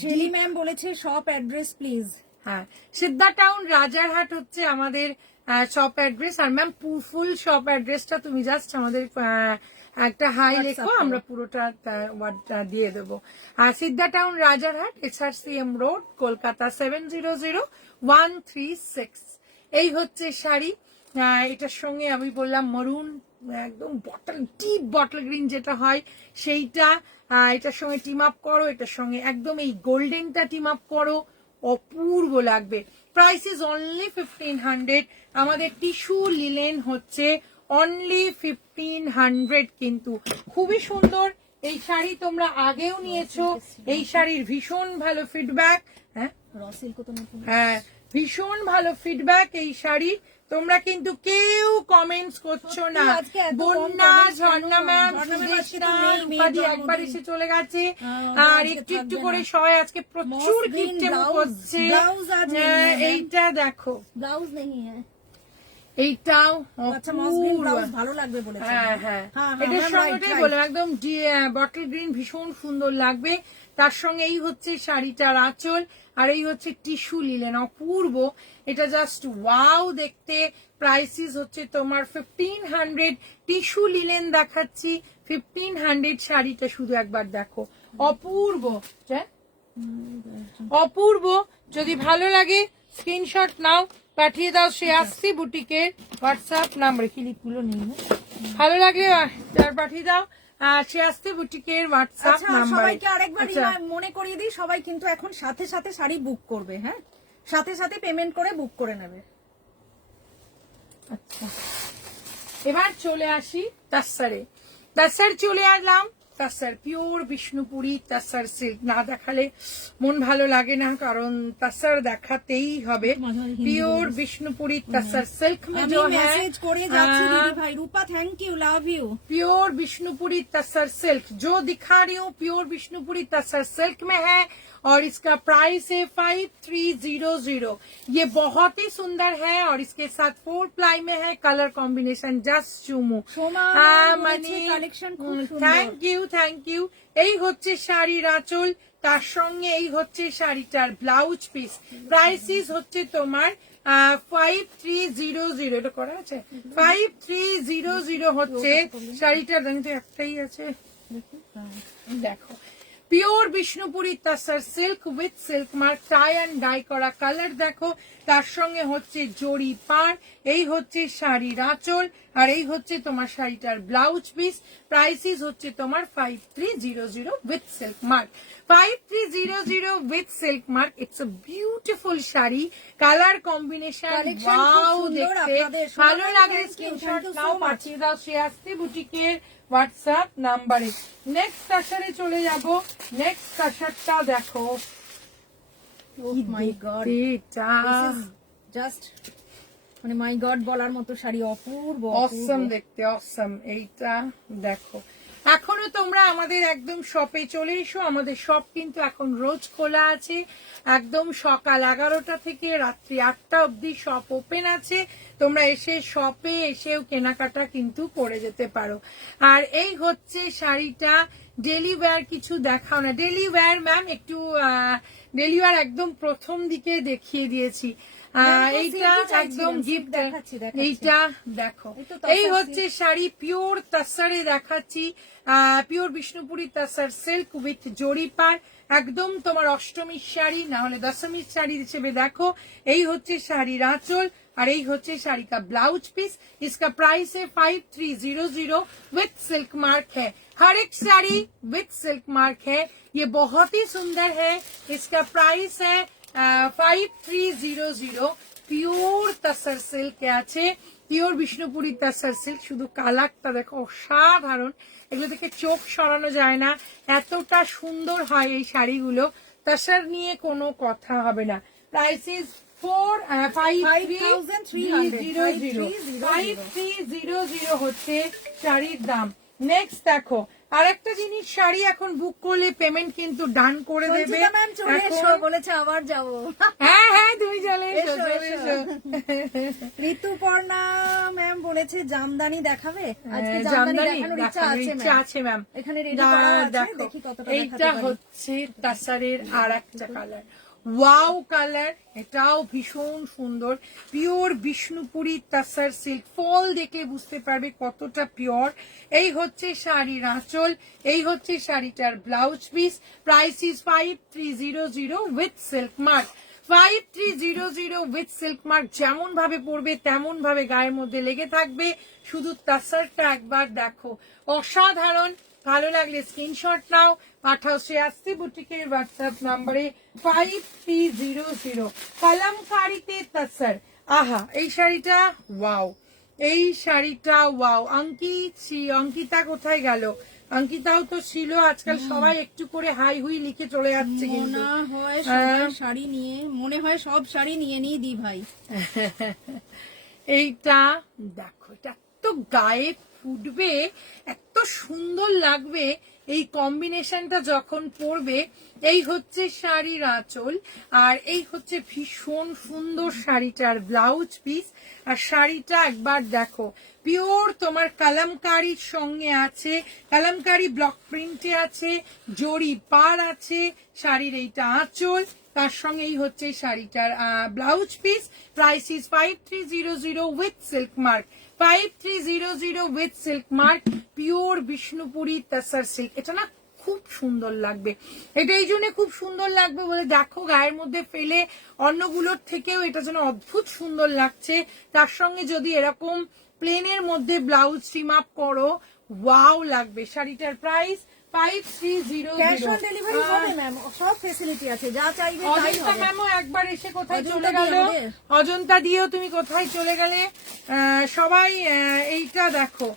শেলি ম্যাম বলেছে শপ অ্যাড্রেস প্লিজ। হ্যাঁ, সিদ্ধা টাউন রাজারহাট হচ্ছে আমাদের শপ অ্যাড্রেস। আর ম্যাম ফুল শপ অ্যাড্রেসটা তুমি জাস্ট আমাদের একটা হাই লেখো, আমরা পুরোটা ওয়ার্ডটা দিয়ে দেবো। আর Siddha town Rajarhat, SRCM road, Kolkata 700136। এই হচ্ছে শাড়ি। এটার সঙ্গে আমি বললাম মরুন, একদম ডিপ বটল গ্রিন যেটা হয় সেইটা। এটার সঙ্গে টিম আপ করো, এটার সঙ্গে একদম এই গোল্ডেনটা টিম আপ করো, অপূর্ব লাগবে। Price is only 1500। আমাদের টিস্যু লিলেন হচ্ছে অনলি 1500, কিন্তু খুবই সুন্দর। এই শাড়ি তোমরা আগেও নিয়েছো, এই শাড়ির ভীষণ ভালো ফিডব্যাক। হ্যাঁ, ভীষণ ভালো ফিডব্যাক এই শাড়ি। তোমরা কিন্তু কেউ কমেন্টস করছো না। বন্যা, ঝর্ণা ম্যাম, একবার এসে চলে গেছে। আর একটু একটু করে সবাই আজকে প্রচুর গিফট করছে। এইটা দেখো, ব্লাউজ নেই, এইটাও ভালো লাগবে বলেছে। হ্যাঁ হ্যাঁ, এটার সঙ্গে বলে একদম বটল গ্রিন ভীষণ সুন্দর লাগবে। তার সঙ্গে এই হচ্ছে শাড়িটার আঁচল, আর এই হচ্ছে টিস্যু লিলেন, অপূর্ব। এটা জাস্ট ওয়াও দেখতে। প্রাইসিস হচ্ছে তোমার 1500। টিস্যু লিলেন দেখাচ্ছি 1500। শাড়িটা শুধু একবার দেখো, অপূর্ব, অপূর্ব। যদি ভালো লাগে স্ক্রিনশট নাও, পাঠিয়ে দাও শ্রেয়াশ্রী বুটিকের হোয়াটসঅ্যাপ নাম্বারে। ক্লিপগুলো নেই না, ভালো লাগলে পাঠিয়ে দাও শ্রেয়াশ্রী বুটিকের হোয়াটসঅ্যাপ আচ্ছা নাম্বারে। সবাইকে আরেকবার মনে করিয়ে দিই, সবাই কিন্তু এখন সাথে সাথে শাড়ি বুক করবে, হ্যাঁ সাথে সাথে পেমেন্ট করে বুক করে নেবে। আচ্ছা, এবার চলে আসি তাসারে। তাসার চলে আসলাম, তাসার পিওর বিষ্ণুপুরি তাসার সিল্ক। না দেখালে মন ভালো লাগে না, কারণ তাসার দেখাতেই হবে। পিওর বিষ্ণুপুরি তাসার সিল্ক में আমি जो है মেসেজ করে যাচ্ছি দিদি ভাই। Rupa thank you, love you. Pure Bishnupuri tussar silk जो दिखा रही हूँ, प्योर विष्णुपुरी तसर सिल्क में है और इसका प्राइस है 5300। ये बहुत ही सुंदर है और इसके साथ 4 प्लाई में है। कलर कॉम्बिनेशन जस्ट चुमू সোমা বলেছে কালেকশন খুব সুন্দর। Thank you. এই হচ্ছে শাড়ির আঁচল, তার সঙ্গে এই হচ্ছে শাড়িটার ব্লাউজ পিস। প্রাইসিস হচ্ছে তোমার 5300। এটা করা আছে 5300 হচ্ছে শাড়িটার দাম। তো একটাই আছে, দেখো pure Bishnupuri tussar silk with silk mark, tie and dye করা কালার দেখো, তার সঙ্গে হচ্ছে জড়ি পার। এই হচ্ছে শাড়ির আঁচল আর এই হচ্ছে তোমার শাড়িটার ব্লাউজ পিস। প্রাইসিস হচ্ছে তোমার 5300 with silk mark. 5300 with silk mark. It's a beautiful sari, colour combination Collection খুব ওয়াও, সুন্দর দেখতে আপনাদের। ভালো সবাই লাগে। thank you, screenshot thank you so now, much. পাঠিয়ে দাও শ্রেয়াশ্রী বুটিকের হোয়াটসঅ্যাপ নাম্বারে। নেক্সট কাশারে চলে যাব। নেক্সট কাশারটা দেখো, Oh my God, এটা জাস্ট মানে মাই গড বলার মতো শাড়ি, অপূর্ব অসম দেখতে, অসম। এইটা দেখো, এখনো তোমরা আমাদের একদম শপে চলে এসো। আমাদের শপ কিন্তু এখন রোজ খোলা আছে, একদম সকাল 11টা থেকে রাত্রি 8টা অবধি শপ ওপেন আছে। তোমরা এসে শপে এসেও কেনাকাটা কিন্তু করে যেতে পারো। আর এই হচ্ছে শাড়িটা। ডেলি ওয়্যার কিছু দেখাও না। ডেলি ওয়্যার ম্যাম একটু ডেলি ওয়্যার একদম প্রথম দিকে দেখিয়ে দিয়েছি। এইটা একদম গিফট দেখাচ্ছি। এইটা দেখো, এই হচ্ছে শাড়ি পিওর তাসারে দেখাচ্ছি। Pure Bishnupuri tussar silk with zari পার, একদম তোমার অষ্টমীর শাড়ি না হলে দশমীর শাড়ি হিসেবে দেখো। এই হচ্ছে শাড়ির আঁচল और यही होचे साड़ी का ब्लाउज पीस। इसका प्राइस है 5300 विथ सिल्क मार्क है। हर एक साड़ी विथ सिल्क मार्क है, ये बहुत ही सुंदर है। इसका प्राइस है 5300। পিওর তাসার সিল্ক আছে, পিওর বিষ্ণুপুরি তাসার সিল্ক। শুধু কালারটা দেখো অসাধারণ, এগুলো থেকে চোখ সরানো যায় না, এতটা সুন্দর হয় এই শাড়িগুলো। তাসার নিয়ে কোনো কথা হবে না। প্রাইস ইজ 5300 হচ্ছে শাড়ির দাম। নেক্সট দেখো, আরেকটা জিনিস, শাড়ি এখন বুক করলে পেমেন্ট কিন্তু ডান করে দেবে। বলেছে আবার যাবো। হ্যাঁ হ্যাঁ, তুমি চলে এসো, চলে এসো। ঋতুপর্ণা ম্যাম বলেছে জামদানি দেখাবে আজকে। জামদানি দেখানোর ইচ্ছা আছে ম্যাম, এখানে রেডি করা আছে, দেখি কতটা দেখাতে এইটা পারি। হচ্ছে তাসারের আরেকটা কালার, ওয়াও কালার, এটাও ভীষণ সুন্দর। পিওর বিষ্ণুপুরি তাসার সিল্ক, ফল দেখলে বুঝতে পারবে কতটা পিওর। এই হচ্ছে শাড়ির আঁচল, এই হচ্ছে শাড়িটার blouse piece. Price is 5300 with silk mark. 5300 with silk mark. যেমন ভাবে পরবে তেমন ভাবে গায়ের মধ্যে লেগে থাকবে। শুধু তাসারটা একবার দেখো, অসাধারণ। ভালো লাগলে স্ক্রিনশট নাও, পাঠাও শ্রেয়াশ্রী বুটিকের হোয়াটসঅ্যাপ নাম্বারে 5300। কলমকারীতে তাসার, আহা এই শাড়িটা ওয়াও, এই শাড়িটা ওয়াও। অঙ্কিতা কোথায় গেল? অঙ্কিতাও তো ছিল। আজকাল সবাই একটু করে হাই হুই লিখে চলে যাচ্ছে, কিন্তু শাড়ি নিয়ে মনে হয় সব শাড়ি নিয়ে নিয়ে দি ভাই। এইটা দেখো, এটা তো গায়ে ফুটবে, এত সুন্দর লাগবে এই কম্বিনেশনটা যখন পরবে। এই হচ্ছে শাড়ির আঁচল আর এই হচ্ছে ভীষণ সুন্দর শাড়িটার ব্লাউজ পিস। আর শাড়িটা একবার দেখো, পিওর তোমার কালামকারীর সঙ্গে আছে, কালামকারী ব্লক প্রিন্টে আছে, জড়ি পার আছে, শাড়ির এইটা আঁচল, তার সঙ্গে এই হচ্ছে শাড়িটার blouse piece. Price is 5300 with silk mark. 5300 with silk mark, pure Bishnupuri tussar silk. এটা না খুব সুন্দর লাগবে। এটা এই জন্য খুব সুন্দর লাগবে বলে দেখো গায়ের মধ্যে ফেলে অন্যগুলোর থেকেও এটা যেন অদ্ভুত সুন্দর লাগছে। তার সঙ্গে যদি এরকম প্লেনের মধ্যে ব্লাউজ ট্রিম আপ করো, ওয়াও লাগবে। শাড়িটার প্রাইস 5300। ক্যাশ অন ডেলিভারি হবে ম্যাম, সব ফেসিলিটি আছে, যা চাইবে তাই অজন্তা হবে। ম্যামও একবার এসে কোথায় অজন্তা চলে দিয়ে গেল, আমাদের। অজন্তা দিয়েও তুমি কোথায় চলে গেলে। সবাই এইটা দেখো,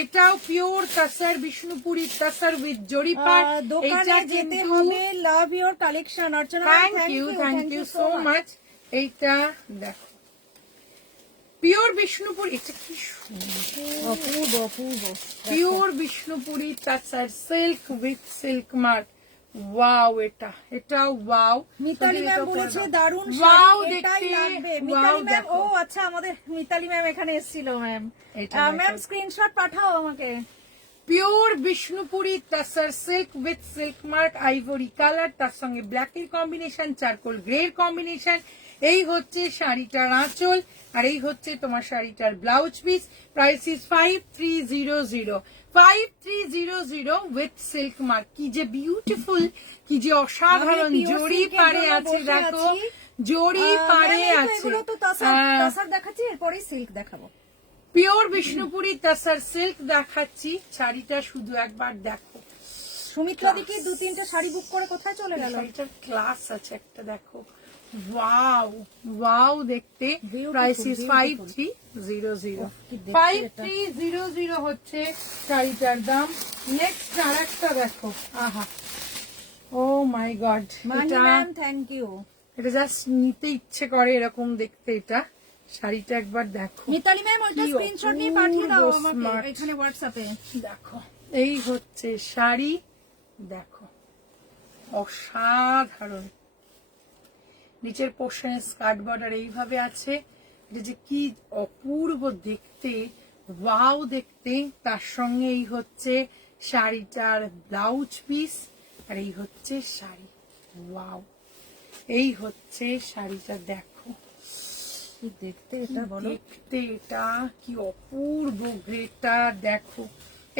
এটাও পিওর তাসার, বিষ্ণুপুরি তাসার উইথ জরিপার। দোকানে যেতে হবে, love your collection. Archana thank you so much. এইটা দেখো পিওর বিষ্ণুপুরি, এটা কি অপূর্ব অপূর্ব। Pure Bishnupuri tussar silk with silk mark. Wow, এটা ওয়াও। মিতালি ম্যাম বলেছে দারুণ ওয়াও শাড়ি, এটাই দেখতে, লাগবে। ওয়াও মিতালি ম্যাম, দেখো। ও আচ্ছা, আমাদের মিতালি ম্যাম এখানে এসেছিল ম্যাম। এটা ম্যাম দেখো। স্ক্রিনশট পাঠাও আমাকে। Pure Bishnupuri tussar silk with silk mark, ivory colour, তার সঙ্গে ব্ল্যাকের কম্বিনেশন, চারকোল গ্রের কম্বিনেশন। এই হচ্ছে শাড়িটার আঁচল, আর এই হচ্ছে তোমার শাড়িটার blouse piece. Price is 5300। 5300 with silk mark. কি যে বিউটিফুল, কি যে অসাধারণ। আমি pure জরি silk এর পারে জন্য আছে, বসে দেখো আছি। জরি পারে ম্যাম, এই তো আছে। এগুলো তো তাসার দেখাচ্ছি, এরপরেই সিল্ক দেখাবো। পিওর বিষ্ণুপুরি তাসার সিল্ক দেখাচ্ছি। শাড়িটা শুধু একবার দেখো। সুমিত্রা দিকে 2-3টে শাড়ি বুক করে কোথায় চলে গেল? শাড়িটার ক্লাস আছে একটা, দেখো ওয়াও ওয়াও দেখতে। Beautiful, price is beautiful. 5300। কি দেখতে 5300 হচ্ছে শাড়িটার দাম। নেক্সট আরেকটা দেখো, আহা ও মাই গড, মানি এটা ম্যাম থ্যাংক ইউ। এটা জাস্ট নিতে ইচ্ছে করে এরকম দেখতে। এটা শাড়িটা একবার দেখো, মিতালি ম্যাম ওইটা কি স্ক্রিনশট নিয়ে পাঠিয়ে দাও অপূর্ব আমাকে smart। এখানে হোয়াটসঅ্যাপে। দেখো এই হচ্ছে শাড়ি, দেখো অসাধারণ। নিচের পোর্শনে স্কার্ট বর্ডার এইভাবে আছে। এটা যে কি অপূর্ব দেখতে, ওয়াও দেখতে। তার সঙ্গে এই হচ্ছে শাড়িটার ব্লাউজ পিস, আর এই হচ্ছে শাড়ি। ওয়াও, এই হচ্ছে শাড়িটা, দেখো কি দেখতে এটা বলো। দেখতে এটা কি অপূর্ব গ্রেটা, দেখো।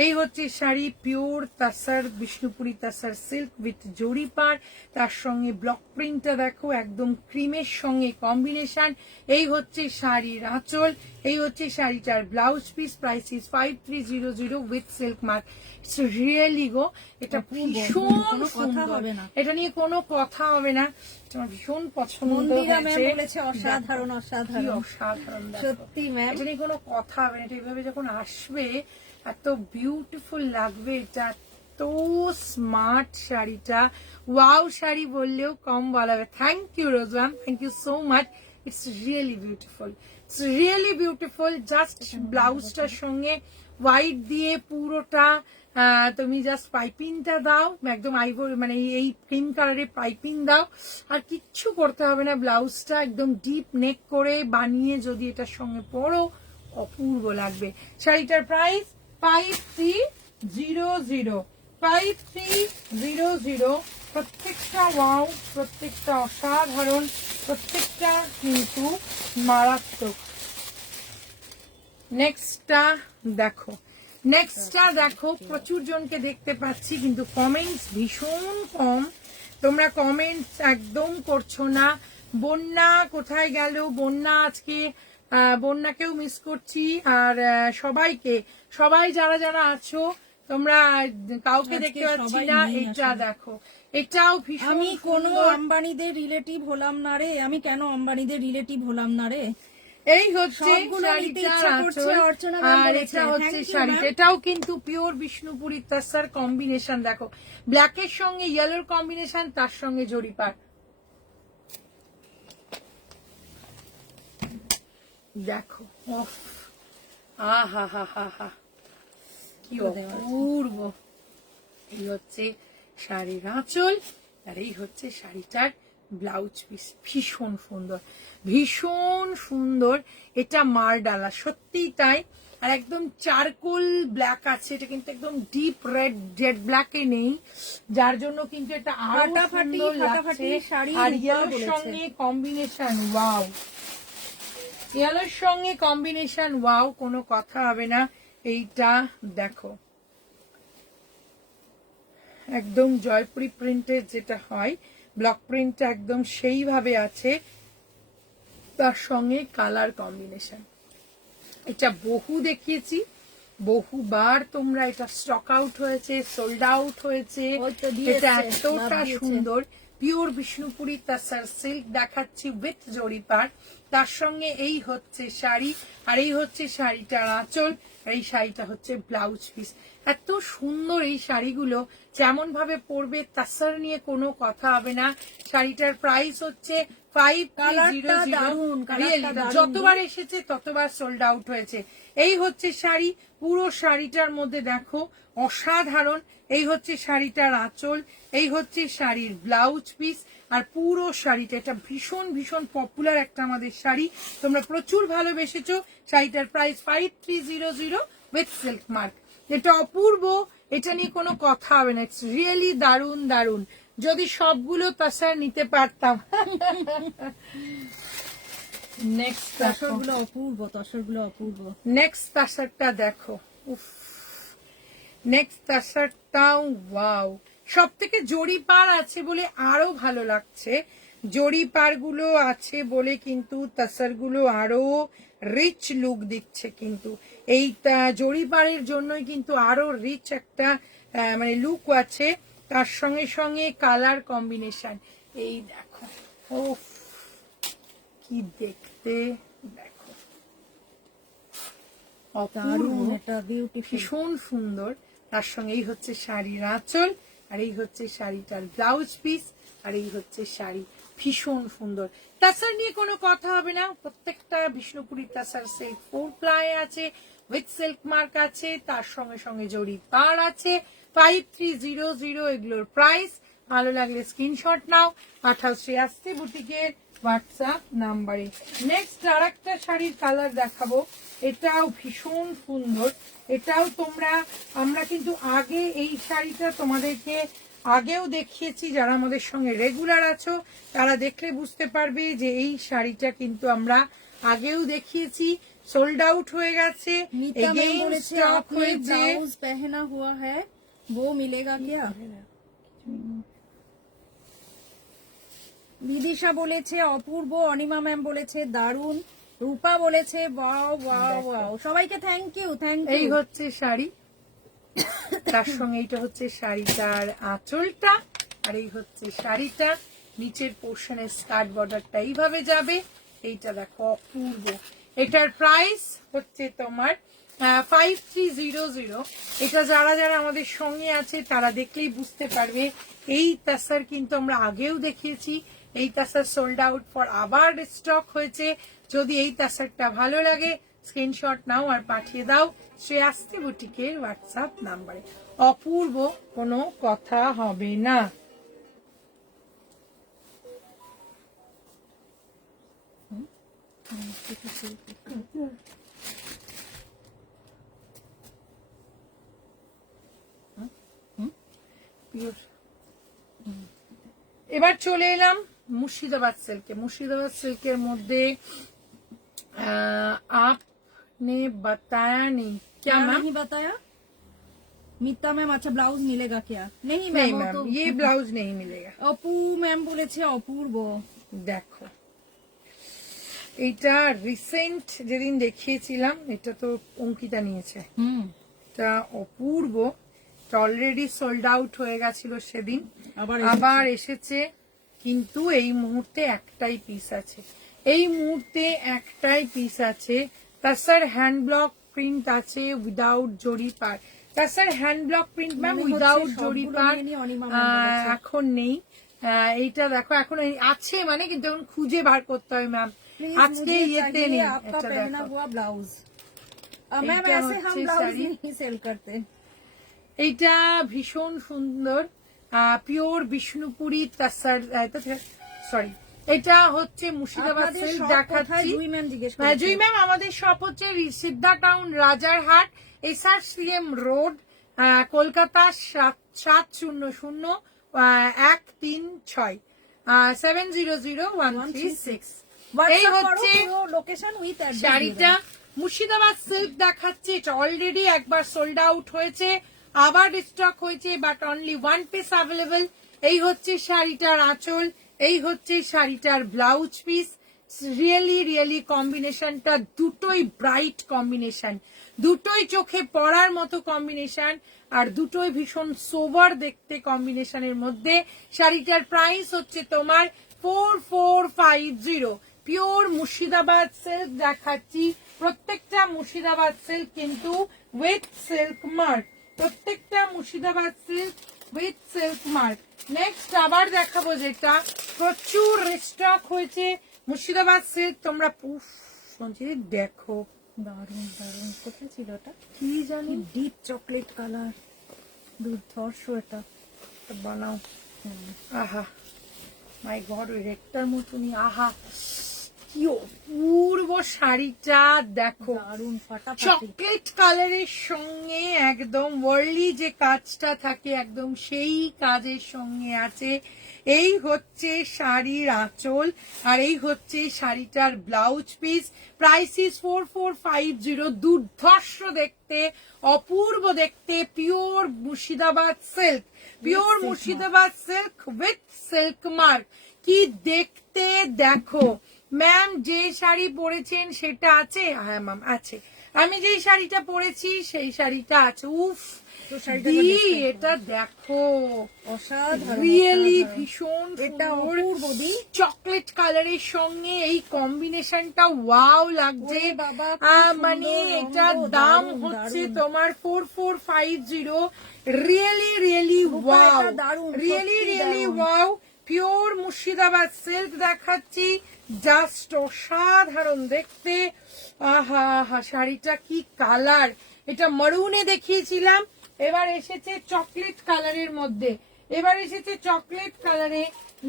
এই হচ্ছে sari pure tussar, Bishnupuri tussar silk with জরিপার। তার সঙ্গে ব্লক প্রিন্টটা দেখো, একদম ক্রিমের সঙ্গে কম্বিনেশন। এই হচ্ছে শাড়ির আঁচল, এই হচ্ছে শাড়িটার blouse piece. Price is 5300 with silk mark. It's really go, এটা ভীষণ কোনো কথা সুন্দর। হবে না। এটা নিয়ে কোনো কথা হবে না, এটা আমার ভীষণ পছন্দ মন্দিরা ম্যাম হয়েছে। বলেছে অসাধারণ কি অসাধারণ। অসাধারণ, দেখো। সত্যি ম্যাম। এটা নিয়ে কোনো কথা হবে না, এটা এইভাবে যখন আসবে এত বিউটিফুল লাগবে। এটা এত স্মার্ট শাড়িটা, ওয়াও শাড়ি বললেও কম বলা হবে। থ্যাংক ইউ রোজওয়ান, thank you so much. It's really beautiful, it's really beautiful. Just ব্লাউজটার সঙ্গে হোয়াইট দিয়ে পুরোটা তুমি জাস্ট পাইপিংটা দাও, একদম আইভরি মানে এই ক্রিম কালারের পাইপিং দাও, আর কিচ্ছু করতে হবে না। ব্লাউজটা একদম ডিপ নেক করে বানিয়ে যদি এটার সঙ্গে পরো, অপূর্ব লাগবে। শাড়িটার প্রাইস 5300। 5300। প্রত্যেকটা ওয়াও, প্রত্যেকটা অসাধারণ, প্রত্যেকটা কিন্তু মারাত্মক। নেক্সটটা দেখো, নেক্সটটা দেখো। প্রচুর জনকে দেখতে পাচ্ছি কিন্তু কমেন্টস ভীষণ কম। তোমরা কমেন্টস একদম করছো না। বন্যা কোথায় গেল? বন্যা আজকে, বন্যাকেও মিস করছি। আর সবাইকে, সবাই যারা যারা আছো তোমরা, কাউকে দেখতে পাচ্ছি না। এটা দেখো, এটাও ভীষণ আমি কোনো সুন্দর। আম্বানিদের রিলেটিভ হলাম না রে, আমি কেন আম্বানিদের রিলেটিভ হলাম না রে। এই হচ্ছে সবগুলো নিতে শাড়িটার ইচ্ছা করছে, আঁচল, অর্চনা ম্যাম আর বলেছে। এটা হচ্ছে Thank you, শাড়িটা। ma'am। এটাও কিন্তু পিওর বিষ্ণুপুরি তাসার কম্বিনেশন। দেখো ব্ল্যাকের সঙ্গে ইয়েলোর কম্বিনেশন, তার সঙ্গে জরিপার। দেখো ওফ, আহা হা হা হা, কি অপূর্ব। এই হচ্ছে শাড়ির আঁচল, আর এই হচ্ছে শাড়িটার ব্লাউজ পিস। ভীষণ সুন্দর, ভীষণ সুন্দর। এটা মারডালা, সত্যিই তাই। আর একদম চারকোল ব্ল্যাক আছে, এটা কিন্তু একদম ডিপ রেড, জেড ব্ল্যাকে নেই, যার জন্য কিন্তু এটা আরো ফাটাফাটি, সুন্দর ফাটাফাটি লাগছে। শাড়ি আর রূপা ইয়েলোর বলেছে। সঙ্গে কম্বিনেশন, ওয়াও। ইয়েলোর সঙ্গে কম্বিনেশন, ওয়াও, কোনো কথা হবে না। এইটা দেখো, একদম জয়পুরি প্রিন্টের যেটা হয় ব্লক প্রিন্ট একদম সেইভাবে আছে, তার সঙ্গে কালার কম্বিনেশন। এটা বহু দেখিয়েছি, বহুবার তোমরা এটা স্টক আউট হয়েছে, সোল্ড আউট হয়েছে। এটা এতটা সুন্দর পিওর বিষ্ণুপুরি তাসার সিল্ক দেখাচ্ছি উইথ জরিপার, তার সঙ্গে এই হচ্ছে শাড়ি, আর এই হচ্ছে শাড়িটার আঁচল, আর এই শাড়িটা হচ্ছে ব্লাউজ পিস। এত সুন্দর এই শাড়িগুলো, যেমন ভাবে পরবে তাসার নিয়ে কোনো কথা হবে না। শাড়িটার প্রাইস হচ্ছে 5300। যতবার এসেছে ততবার সোল্ড আউট হয়েছে। এই হচ্ছে শাড়ি, পুরো শাড়িটার মধ্যে দেখো অসাধারণ। এই হচ্ছে শাড়িটার আঁচল, এই হচ্ছে শাড়ির ব্লাউজ পিস, আর পুরো শাড়িটা এটা ভীষণ ভীষণ পপুলার একটা আমাদের শাড়ি, তোমরা প্রচুর ভালোবেসেছো। শাড়িটার প্রাইস 5300 উইথ সিল্ক মার্ক। এটা অপূর্ব, এটা নিয়ে কোনো কথা হবে না। ইটস রিয়েলি দারুন দারুন। যদি সবগুলো তাসার নিতে পারতাম। নেক্সট তসরগুলো অপূর্ব, তসরগুলো অপূর্ব। নেক্সট তাসারটা দেখো, উফ, নেক্সট তাসারটাও ওয়াও। সব থেকে জরিপার আছে বলে আরো ভালো লাগছে। জরিপার গুলো আছে বলে কিন্তু তাসার গুলো আরো রিচ লুক দিচ্ছে। কিন্তু এই জরিপারের জন্যই কিন্তু আরো রিচ একটা মানে লুক আছে। তার সঙ্গে সঙ্গে কালার কম্বিনেশন এই দেখো, ও কি দেখতে, দেখো ভীষণ সুন্দর। তার সঙ্গে এই হচ্ছে শাড়ির আঁচল, আর এই হচ্ছে শাড়িটার ব্লাউজ পিস, আর এই হচ্ছে শাড়ি, ভীষণ সুন্দর। তাসার নিয়ে কোনো কথা হবে না, প্রত্যেকটা বিষ্ণুপুরি তাসার সিল্ক 4 প্লাই আছে, উইথ সিল্ক মার্ক আছে, তার সঙ্গে সঙ্গে জরি পার আছে। 5300 এগুলোর প্রাইস। ভালো লাগলে স্ক্রিনশট নাও, পাঠাও শ্রেয়াশ্রী বুটিকের হোয়াটসঅ্যাপ নাম্বারে। নেক্সট আর একটা শাড়ির কালার দেখাবো, এটাও ভীষণ সুন্দর। এটাও তোমরা, আমরা কিন্তু আগে এই শাড়িটা তোমাদেরকে আগেও দেখিয়েছি, যারা আমাদের সঙ্গে রেগুলার আছো তারা দেখলে বুঝতে পারবে যে এই শাড়িটা কিন্তু আমরা আগেও দেখিয়েছি, সোল্ড আউট হয়ে গেছে, এগেইন স্টক হয়েছে। ब्लाउज पहना हुआ है वो मिलेगा क्या? বিদিশা বলেছে অপূর্ব, অনিমা ম্যাম বলেছে দারুন, রূপা বলেছে ওয়াও ওয়াও ওয়াও। সবাইকে থ্যাংক ইউ, থ্যাংক ইউ। এই হচ্ছে শাড়ি, তার সঙ্গে এইটা হচ্ছে শাড়িটার আঁচলটা, আর এই হচ্ছে শাড়িটা। নিচের পোর্শনের স্কার্ট বর্ডারটা এইভাবে যাবে। এইটা দেখো অপূর্ব। এটার প্রাইস হচ্ছে তোমার 5300। এটা যারা যারা আমাদের সঙ্গে আছে তারা দেখলেই বুঝতে পারবে। এই তাসার কিন্তু আমরা আগেও দেখিয়েছি, এই তাসার সোল্ড আউট ফর আবার স্টক হয়েছে। যদি এই তাসারটা ভালো লাগে স্ক্রিনশট নাও আর পাঠিয়ে দাও শ্রেয়াশ্রী বুটিকের হোয়াটসঅ্যাপ নাম্বারে। অপূর্ব, কোনো কথা হবে না। এবার চলে এলাম মুর্শিদাবাদ সিল্কে। মুর্শিদাবাদ সিল্কের মধ্যে आपने बताया नहीं क्या मैम? नहीं बताया মিতা ম্যাম। আচ্ছা ব্লাউজ মিলেগা क्या? नहीं नहीं मैम, मैम, ये ब्लाउज नहीं मिलेगा। অপু ম্যাম বলেছে অপূর্ব। দেখো এটা রিসেন্ট যেদিন দেখিয়েছিলাম, এটা তো অঙ্কিতা নিয়েছে, এটা অপূর্ব। অলরেডি সোল্ড আউট হয়ে গেছিল সেদিন, আবার এসেছে, কিন্তু এই মুহূর্তে একটাই পিস আছে। এই মুহূর্তে একটাই পিস আছে। তাসার হ্যান্ড ব্লক প্রিন্ট আছে উইদাউট জরি পার। Tussar hand block print ma'am without zari পার এখন নেই। এইটা দেখো এখন আছে মানে, কিন্তু এখন খুঁজে বার করতে হবে ম্যাম, আজকে ইয়েতে নেই। आपका पहना हुआ ब्लाउज मैम, ऐसे हम ब्लाउज नहीं सेल करते। এইটা ভীষণ সুন্দর, পিওর বিষ্ণুপুরি তাসার, সরি এটা হচ্ছে মুর্শিদাবাদ সিল্ক দেখাচ্ছি। জুই ম্যাম আমাদের শপ হচ্ছে Siddha town, Rajarhat, SRCM road, Kolkata 700136 700136। এই হচ্ছে লোকেশন উইথ শাড়িটা। মুর্শিদাবাদ সিল্ক দেখাচ্ছে, এটা অলরেডি একবার সোল্ড আউট হয়েছে, আবার রিস্টক হয়েছে, বাট অনলি 1 পিস অ্যাভেলেবল। এই হচ্ছে শাড়িটার আঁচল, এই হচ্ছে শাড়িটার ব্লাউজ পিস। রিয়েলি কম্বিনেশনটা দুটোই ব্রাইট কম্বিনেশন, দুটোই চোখে পড়ার মতো কম্বিনেশন, আর দুটোই ভীষণ সোবার দেখতে কম্বিনেশনের মধ্যে। শাড়িটার প্রাইস হচ্ছে তোমার 4450। পিওর মুর্শিদাবাদ সিল্ক দেখাচ্ছি, প্রত্যেকটা মুর্শিদাবাদ সিল্ক কিন্তু উইথ সিল্ক মার্ক, প্রত্যেকটা Murshidabad silk with silk mark. Next আবার দেখাবো যেটা প্রচুর রিস্টক হয়েছে মুর্শিদাবাদ সিল্ক। তোমরা সঞ্চিত দেখো, দারুন দারুন। কোথায় ছিল এটা? কি জানি, ডিপ চকলেট কালার, দুর্ধর্ষ এটা। বানাও। আহা মাই গড, ওই রেকটার মতনই। আহা কি অপূর্ব শাড়িটা দেখো, দারুন ফাটাফাটি। চকলেট কালারের সঙ্গে একদম ওয়ার্লি যে কাজটা থাকে একদম সেই কাজের সঙ্গে আছে। এই হচ্ছে শাড়ির আঁচল, আর এই হচ্ছে শাড়িটার ব্লাউজ পিস। Price is 4450। দুর্ধর্ষ দেখতে, অপূর্ব দেখতে, pure Murshidabad silk, pure Murshidabad silk with silk mark. কি দেখতে দেখো। ম্যাম যে শাড়ি পরেছেন সেটা আছে? হ্যাঁ ম্যাম আছে। আমি যে শাড়িটা পরেছি সেই শাড়িটা আছে। উফ দি, এটা দেখো, অসাধারণ, রিয়েলি অসাধারণ। ভীষণ এটা সুন্দর। অপূর্ব দি। চকলেট কালারের সঙ্গে এই কম্বিনেশনটা ওয়াও লাগছে। ওরে বাবা, কি সুন্দর মানে রঙ, এটার দাম দারুণ, হচ্ছে দারুণ। তোমার 4450। রিয়েলি ওয়াও, এটা দারুণ, রিয়েলি সত্যি দারুণ। ওয়াও। পিওর মুর্শিদাবাদ সিল্ক দেখাচ্ছি, জাস্ট অসাধারণ দেখতে। আহা আহা, শাড়িটা কি কালার! এটা মারুনে দেখিয়েছিলাম, এবার এসেছে চকলেট কালারের মধ্যে, এবার এসেছে চকলেট কালারে।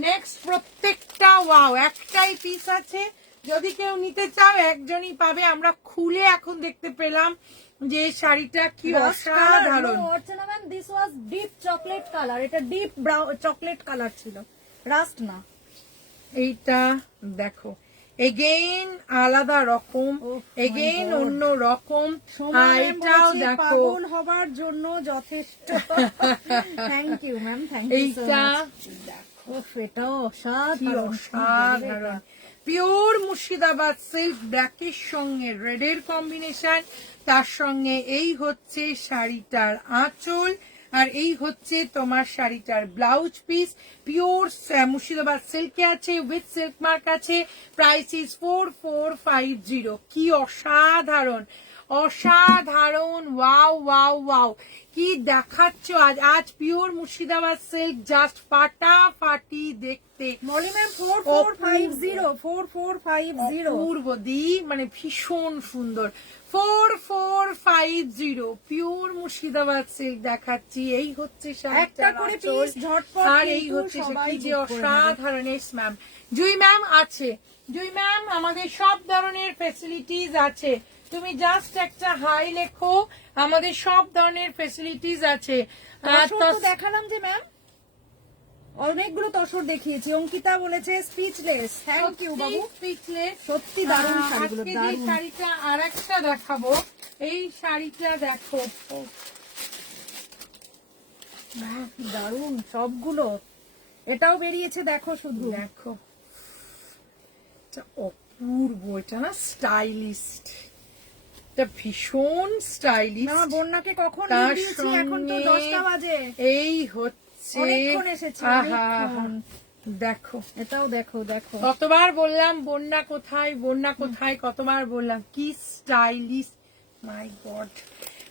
নেক্সট প্রত্যেকটা ওয়াও, একটাই পিস আছে, যদি কেউ নিতে চাও একজনই পাবে। আমরা খুলে এখন দেখতে পেলাম যে শাড়িটা কি অসাধারণ। Archana ma'am, this was deep chocolate colour. এটা ডিপ ব্রাউন চকলেট কালার ছিল, রাস্ট না। এইটা দেখো, এগেইন আলাদা রকম, Oh এগেইন my God. অন্য রকম। এটাও এটাও দেখো, পাগল হবার জন্য যথেষ্ট। Thank you ma'am, thank you so এইটা মাচ। এটাও কি অসাধারণ, অসাধারণ। পিওর মুর্শিদাবাদ সিল্ক, ব্ল্যাকের সঙ্গে রেডের কম্বিনেশন, তার সঙ্গে এই হচ্ছে শাড়িটার আঁচল, আর এই হচ্ছে তোমার শাড়িটার ব্লাউজ পিস। পিওর মুর্শিদাবাদ সিল্কে আছে, উইথ সিল্ক মার্ক আছে। Price is 4450। কি অসাধারণ, অসাধারণ। ওয়াও ওয়াও ওয়াও, কি দেখাচ্ছ আজ! আজ পিওর মুর্শিদাবাদ সিল্ক জাস্ট ফাটাফাটি দেখতে। মলি ম্যাম 4450 অপূর্ব দি, মানে ভীষণ সুন্দর। 4450 পিওর মুর্শিদাবাদ সিল্ক দেখাচ্ছি। এই হচ্ছে একটা শাড়িটার করে আঁচল, পিস ঝটপট, আর এই কিন্তু হচ্ছে সবাই কি যে বুক করে নেবে। অসাধারণ। ম্যাম জুই ম্যাম আছে, জুই ম্যাম আমাদের সব ধরনের ফেসিলিটিস আছে। তুমি জাস্ট একটা হাই লেখো, আমাদের সব ধরনের ফেসিলিটিস আছে। তসর তো দেখালাম যে ম্যাম, অনেকগুলো তসর দেখিয়েছি। অঙ্কিতা বলেছে speechless. Thank you Babu, speechless. সত্যি দারুণ শাড়িগুলো, আজকে যে দারুণ। শাড়িটা আর একটা দেখাবো, এই শাড়িটা দেখো, দারুণ সবগুলো। এটাও বেরিয়েছে দেখো, শুধু দেখো, এটা অপূর্ব। এটা না স্টাইলিস্ট, এটা ভীষণ স্টাইলিস্ট। আমার বন্যাকে কখন তার দিয়েছি, এখন তো সঙ্গে 10টা বাজে। এই হচ্ছে, অনেকক্ষণ এসেছে, আহা, অনেকক্ষণ। দেখো এটাও দেখো, দেখো। কতবার বললাম বন্যা কোথায়, বন্যা কোথায়, কতবার বললাম। কি স্টাইলিশ, মাই গড।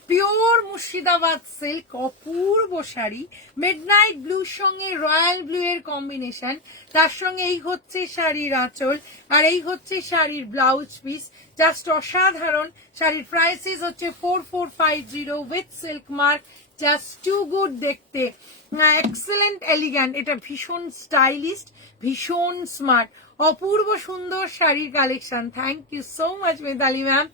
পিওর মুর্শিদাবাদ সিল্ক, অপূর্ব শাড়ি। মিডনাইট ব্লুর সঙ্গে রয়্যাল ব্লু এর কম্বিনেশন, তার সঙ্গে এই হচ্ছে শাড়ির আঁচল, আর এই হচ্ছে শাড়ির ব্লাউজ পিস। জাস্ট অসাধারণ। শাড়ির প্রাইসেস হচ্ছে 4450 with silk mark. Just too good দেখতে, এক্সেলেন্ট এলিগ্যান্ট। এটা ভীষণ স্টাইলিস্ট, ভীষণ স্মার্ট, অপূর্ব সুন্দর শাড়ির collection. Thank you so much Medhali ma'am.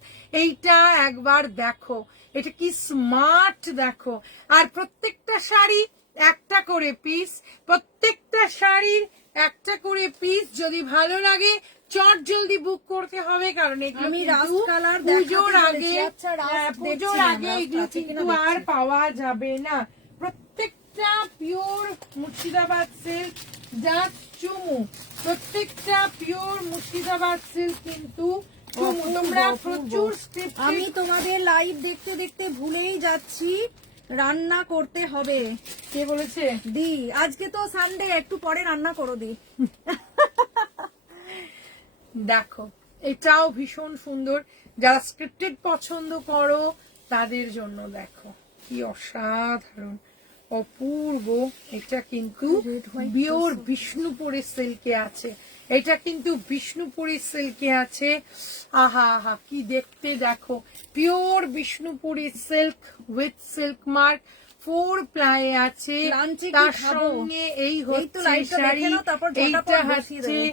এইটা একবার দেখো, এটা কি স্মার্ট দেখো। আর প্রত্যেকটা শাড়ি একটা করে পিস, প্রত্যেকটা শাড়ির একটা করে পিস। যদি ভালো লাগে চট জলদি বুক করতে হবে, কারণ এগুলো আমি কিন্তু রাস্ট কালার পুজোর আগে, আচ্ছা রাস্ট পুজোর আগে এগুলো কিন্তু আর পাওয়া যাবে না। প্রত্যেকটা পিওর মুর্শিদাবাদ সিল্ক, জাস্ট চুমু, প্রত্যেকটা পিওর মুর্শিদাবাদ সিল্ক কিন্তু চুমু। তোমরা প্রচুর স্ক্রিপ্ট, আমি তোমাদের লাইভ দেখতে দেখতে ভুলেই যাচ্ছি রান্না করতে হবে। কে বলেছে? দি, আজকে তো সানডে, একটু পরে রান্না করো দি। দেখো এটাও ভীষণ সুন্দর, যারা স্ক্রিপ্টেড পছন্দ করো তাদের জন্য দেখো কি অসাধারণ অপূর্ব। এটা কিন্তু পিওর বিষ্ণুপুরের সিল্কে আছে, এটা কিন্তু বিষ্ণুপুরের সিল্কে আছে। আহা আহা কি দেখতে দেখো, পিওর বিষ্ণুপুরের silk with silk mark, 4 ply আছে। লাঞ্চে কি তার খাবো? সঙ্গে এই এই তো হচ্ছে লাইটটা শাড়ি, দেখে নাও, তারপর ঝটাপট এইটা বসিয়ে হচ্ছে দেবে।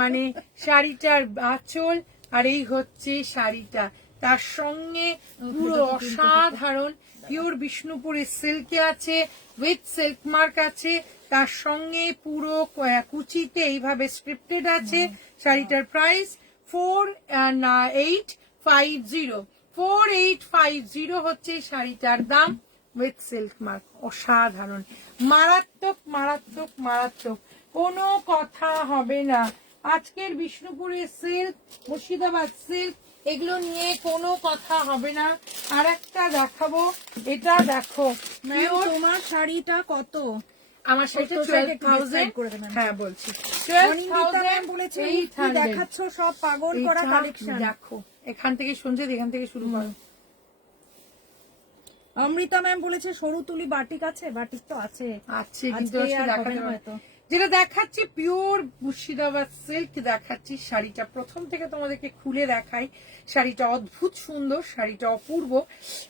মানে শাড়িটার আঁচল, আর এই হচ্ছে শাড়িটা। তার সঙ্গে পুরো অসাধারণ পিওর বিষ্ণুপুরের সিল্কে আছে, উইথ সিল্ক মার্ক আছে। তার সঙ্গে পুরো কুচিতে এইভাবে স্ক্রিপ্টেড আছে। শাড়িটার প্রাইস 4850, 4850 হচ্ছে শাড়িটার দাম, উইথ সিল্ক মার্ক। অসাধারণ, মারাত্মক মারাত্মক মারাত্মক, কোনো কথা হবে না। আজকের বিষ্ণুপুরের সিল্ক, মুর্শিদাবাদ সিল্ক, এগুলো নিয়ে কোনো কথা হবে না। আর একটা দেখাবো, এটা দেখো ম্যাম তোমার শাড়িটা কত? আমার শাড়িটা কত শাড়ি একটু 12,000, decide করে দেবেন। হ্যাঁ বলছি অনিন্দিতা ম্যাম বলেছে কি 12,800। দেখাচ্ছ সব পাগল করা এটা কালেকশন। দেখো, এখান থেকে শুনছে, এখান থেকে শুরু করো। অমৃতা ম্যাম বলেছে সরু তুলি বাটিক আছে, বাটিক তো আছে, আছে কিন্তু আজকে আজকে আর হবে দেখাতে না হবে। হয়তো। যেটা দেখাচ্ছি পিওর মুর্শিদাবাদ সিল্ক দেখাচ্ছি। শাড়িটা প্রথম থেকে তোমাদেরকে খুলে দেখাই। শাড়িটা অদ্ভুত সুন্দর, শাড়িটা অপূর্ব,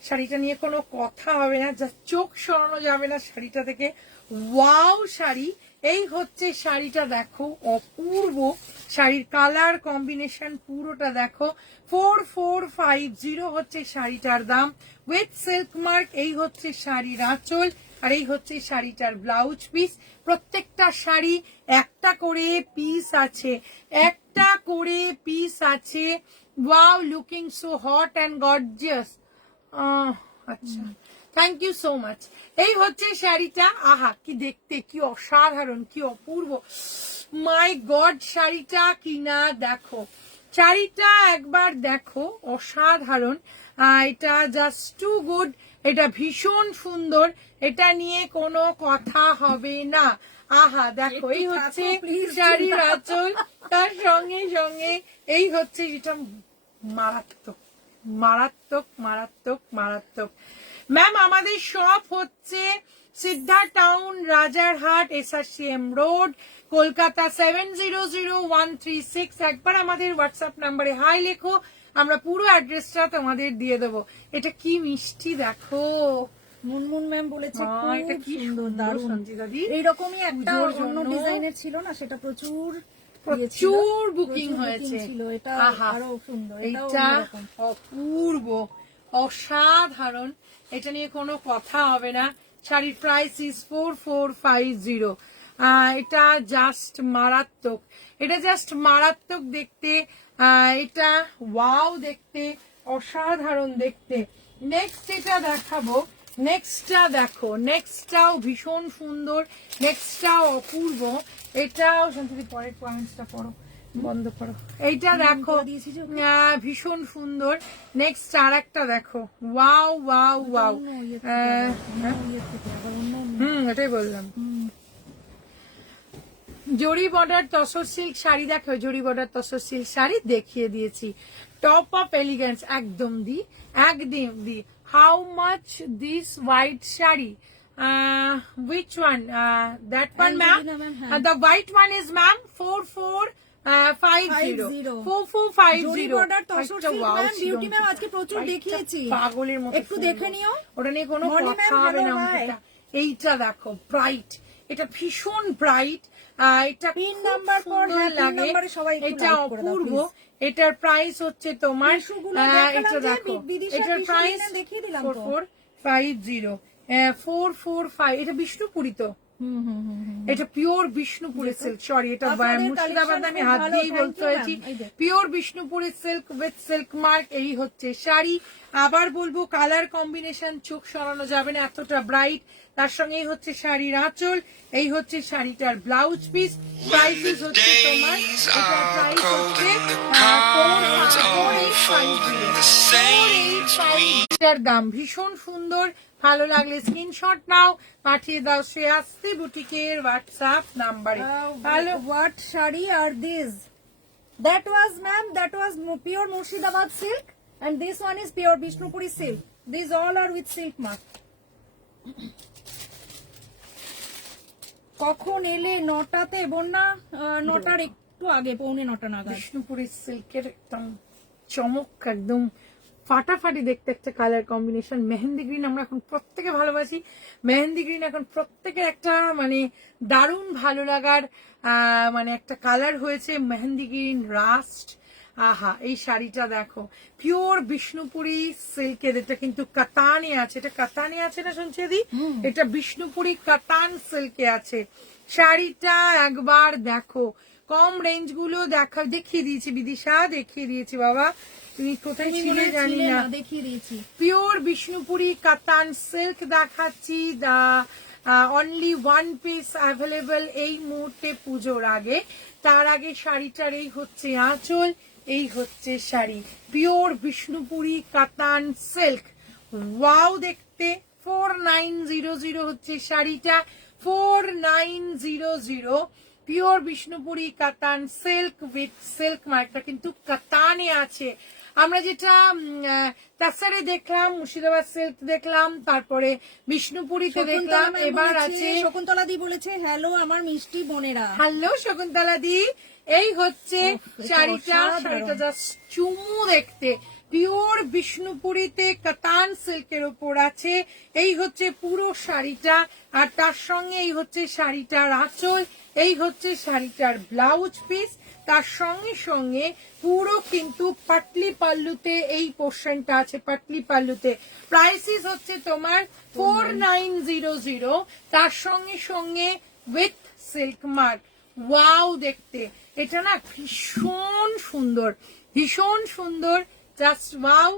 শাড়িটা নিয়ে কোনো কথা হবে না, যা চোখ সরানো যাবে না শাড়িটা থেকে। ওয়াও শাড়ি, এই হচ্ছে শাড়িটা দেখো, অপূর্ব শাড়ির কালার কম্বিনেশন পুরোটা দেখো। 4450 হচ্ছে শাড়িটার দাম, উইথ সিল্ক মার্ক। এই হচ্ছে শাড়ির আঁচল, আর এই হচ্ছে শাড়িটার ব্লাউজ পিস। প্রত্যেকটা শাড়ি একটা করে পিস আছে, একটা করে পিস আছে। Wow, looking so hot and gorgeous. আচ্ছা, থ্যাংক ইউ সো মাচ। এই হচ্ছে শাড়িটা। আহা কি দেখতে, কি অসাধারণ, কি অপূর্ব, মাই গড। শাড়িটা কিনা দেখো, শাড়িটা একবার দেখো, অসাধারণ। এটা জাস্ট টু গুড, এটা ভীষণ সুন্দর, এটা নিয়ে কোনো কথা হবে না। আহা দেখো, এই হচ্ছে শাড়ির আঁচল, তার সঙ্গে সঙ্গে এই হচ্ছে, এটা মারাত্মক মারাত্মক মারাত্মক মারাত্মক। ম্যাম আমাদের শপ হচ্ছে Siddhartha town, Rajarhat, SRCM road, Kolkata 700136। একবার আমাদের হোয়াটসঅ্যাপ নাম্বারে হাই লেখো, আমরা পুরো অ্যাড্রেসটা তোমাদের দিয়ে দেবো। এটা কি মিষ্টি দেখো। মুনমুন ম্যাম বলেছে এটা কি সুন্দর, দারুণ। সঞ্জিতা দি এইরকমই একটা পুজোর অন্য জন্য ডিজাইনের ছিল না, সেটা প্রচুর প্রচুর বুকিং হয়েছে। ছিল, এটা আহা, আরো সুন্দর, এটা অপূর্ব অসাধারণ, এটা নিয়ে কোনো কথা হবে না। শাড়ির প্রাইস ইজ 4450। এটা জাস্ট মারাত্মক, এটা জাস্ট মারাত্মক দেখতে। এটা ওয়াও দেখতে, অসাধারণ দেখতে। নেক্সট এটা দেখাবো, নেক্সটটা দেখো, নেক্সটটাও ভীষণ সুন্দর, নেক্সটটাও অপূর্ব। এটাও শান্তি পরের কমেন্টসটা পড়ো, বন্ধ করো। এইটা দেখো, ভীষণ সুন্দর। নেক্সট আর একটা দেখো, ওয়াও ওয়াও ওয়াও। এটাই বললাম। জরি বর্ডার তসর সিল্ক শাড়ি দেখো, জরি বর্ডার তসর সিল্ক শাড়ি দেখিয়ে দিয়েছি। টপ অফ এলিগেন্স, একদম দি, একদম দি। How much this white sari? Which one? That one, ma'am. The white one is, ma'am, 4450. 4450. Beauty ma'am আজকে প্রচুর দেখিয়েছি, পাগলের মতো একটু দেখে নিও। ওটা নিয়ে কোনো কথা হবে না। এইটা দেখো, ব্রাইট, এটা ভীষণ ব্রাইট, এটা পিন নাম্বার পর লাগে, এটা অপূর্ব। এটার প্রাইস হচ্ছে তোমার, এটা দেখো, এটার প্রাইস 4450, 445। এটা বিষ্ণুপুরি তো, এটা পিওর বিষ্ণুপুরের সিল্ক, সরি এটা আপনাদের মুর্শিদাবাদ, আমি collection হাত খুব দিয়েই ভালো, বলতে thank you, হয়েছি। ma'am। এই যে। পিওর বিষ্ণুপুরের সিল্ক উইথ সিল্ক মার্ক, এই হচ্ছে শাড়ি। আবার বলবো কালার কম্বিনেশন চোখ সরানো যাবে না, এতটা ব্রাইট। তার সঙ্গে এই হচ্ছে শাড়ির আঁচল, এই হচ্ছে শাড়িটার ব্লাউজ পিস। প্রাইসেস হচ্ছে তোমার, এটার প্রাইস হচ্ছে 4,850। এটার দাম ভীষণ সুন্দর। ভালো লাগলে স্ক্রিনশট নাও, পাঠিয়ে দাও শ্রেয়াস্তি বুটিকের হোয়াটসঅ্যাপ নাম্বারে। ভালো What shari are these? That was, ma'am, that was pure Murshidabad silk, and this one is pure Bishnupuri silk. These all are with silk mark. কখন এলে? 9টাতে বন্যা, 9টার একটু আগে, 8:45 নাগাদ। বিষ্ণুপুরি সিল্কের একদম চমক, একদম ফাটাফাটি দেখতে একটা কালার কম্বিনেশন। মেহেন্দি গ্রিন আমরা এখন প্রত্যেকে ভালোবাসি, মেহেন্দি গ্রিন এখন প্রত্যেকের একটা মানে দারুণ ভালো লাগার মানে একটা কালার হয়েছে মেহেন্দি গ্রিন রাস্ট। আহা, এই শাড়িটা দেখো পিওর বিষ্ণুপুরি সিল্কের, এটা কিন্তু কাতানে আছে, এটা কাতানে আছে না শুনছি দি, এটা বিষ্ণুপুরি কাতান সিল্কে আছে। শাড়িটা একবার দেখো, কম রেঞ্জ গুলো দেখিয়ে দিয়েছি বিদিশা, দেখিয়ে দিয়েছি বাবা, তুমি কোথায় ছিলে জানি না, দেখিয়ে দিয়েছি। পিওর বিষ্ণুপুরি কাতান সিল্ক দেখাচ্ছি। অনলি ওয়ান পিস অ্যাভেলেবল এই মুহূর্তে পুজোর আগে। তার আগে শাড়িটার এই হচ্ছে আঁচল, এই হচ্ছে শাড়ি, পিওর বিষ্ণুপুরি কাতান সিল্ক। ওয়াও দেখতে। 4900 হচ্ছে শাড়িটা, 4900। পিওর বিষ্ণুপুরি কাতান সিল্ক উইথ সিল্ক মার্কটা কিন্তু কাতানে আছে। আমরা যেটা তাসারে দেখলাম, মুর্শিদাবাদ সিল্ক দেখলাম, তারপরে বিষ্ণুপুরীতে দেখলাম, এবার আছে শকুন্তলা দি বলেছে হ্যালো আমার মিষ্টি বোনেরা। হ্যালো শকুন্তলা দি, এই হচ্ছে শাড়িটা, শাড়িটা জাস্ট চুমু দেখতে, পিওর বিষ্ণুপুরীতে কাতান সিল্কের উপর আছে। এই হচ্ছে পুরো শাড়িটা, আর তার সঙ্গে এই হচ্ছে শাড়িটার আঁচল, এই হচ্ছে শাড়িটার ব্লাউজ পিস। তার সঙ্গে সঙ্গে পুরো কিন্তু পাটলি পাল্লুতে এই পোর্শনটা আছে, পাটলি পাল্লুতে। প্রাইসেস হচ্ছে তোমার 4900, তার সঙ্গে সঙ্গে উইথ সিল্ক মার্ক। ওয়াও দেখতে, এটা না ভীষণ সুন্দর, ভীষণ সুন্দর, just wow.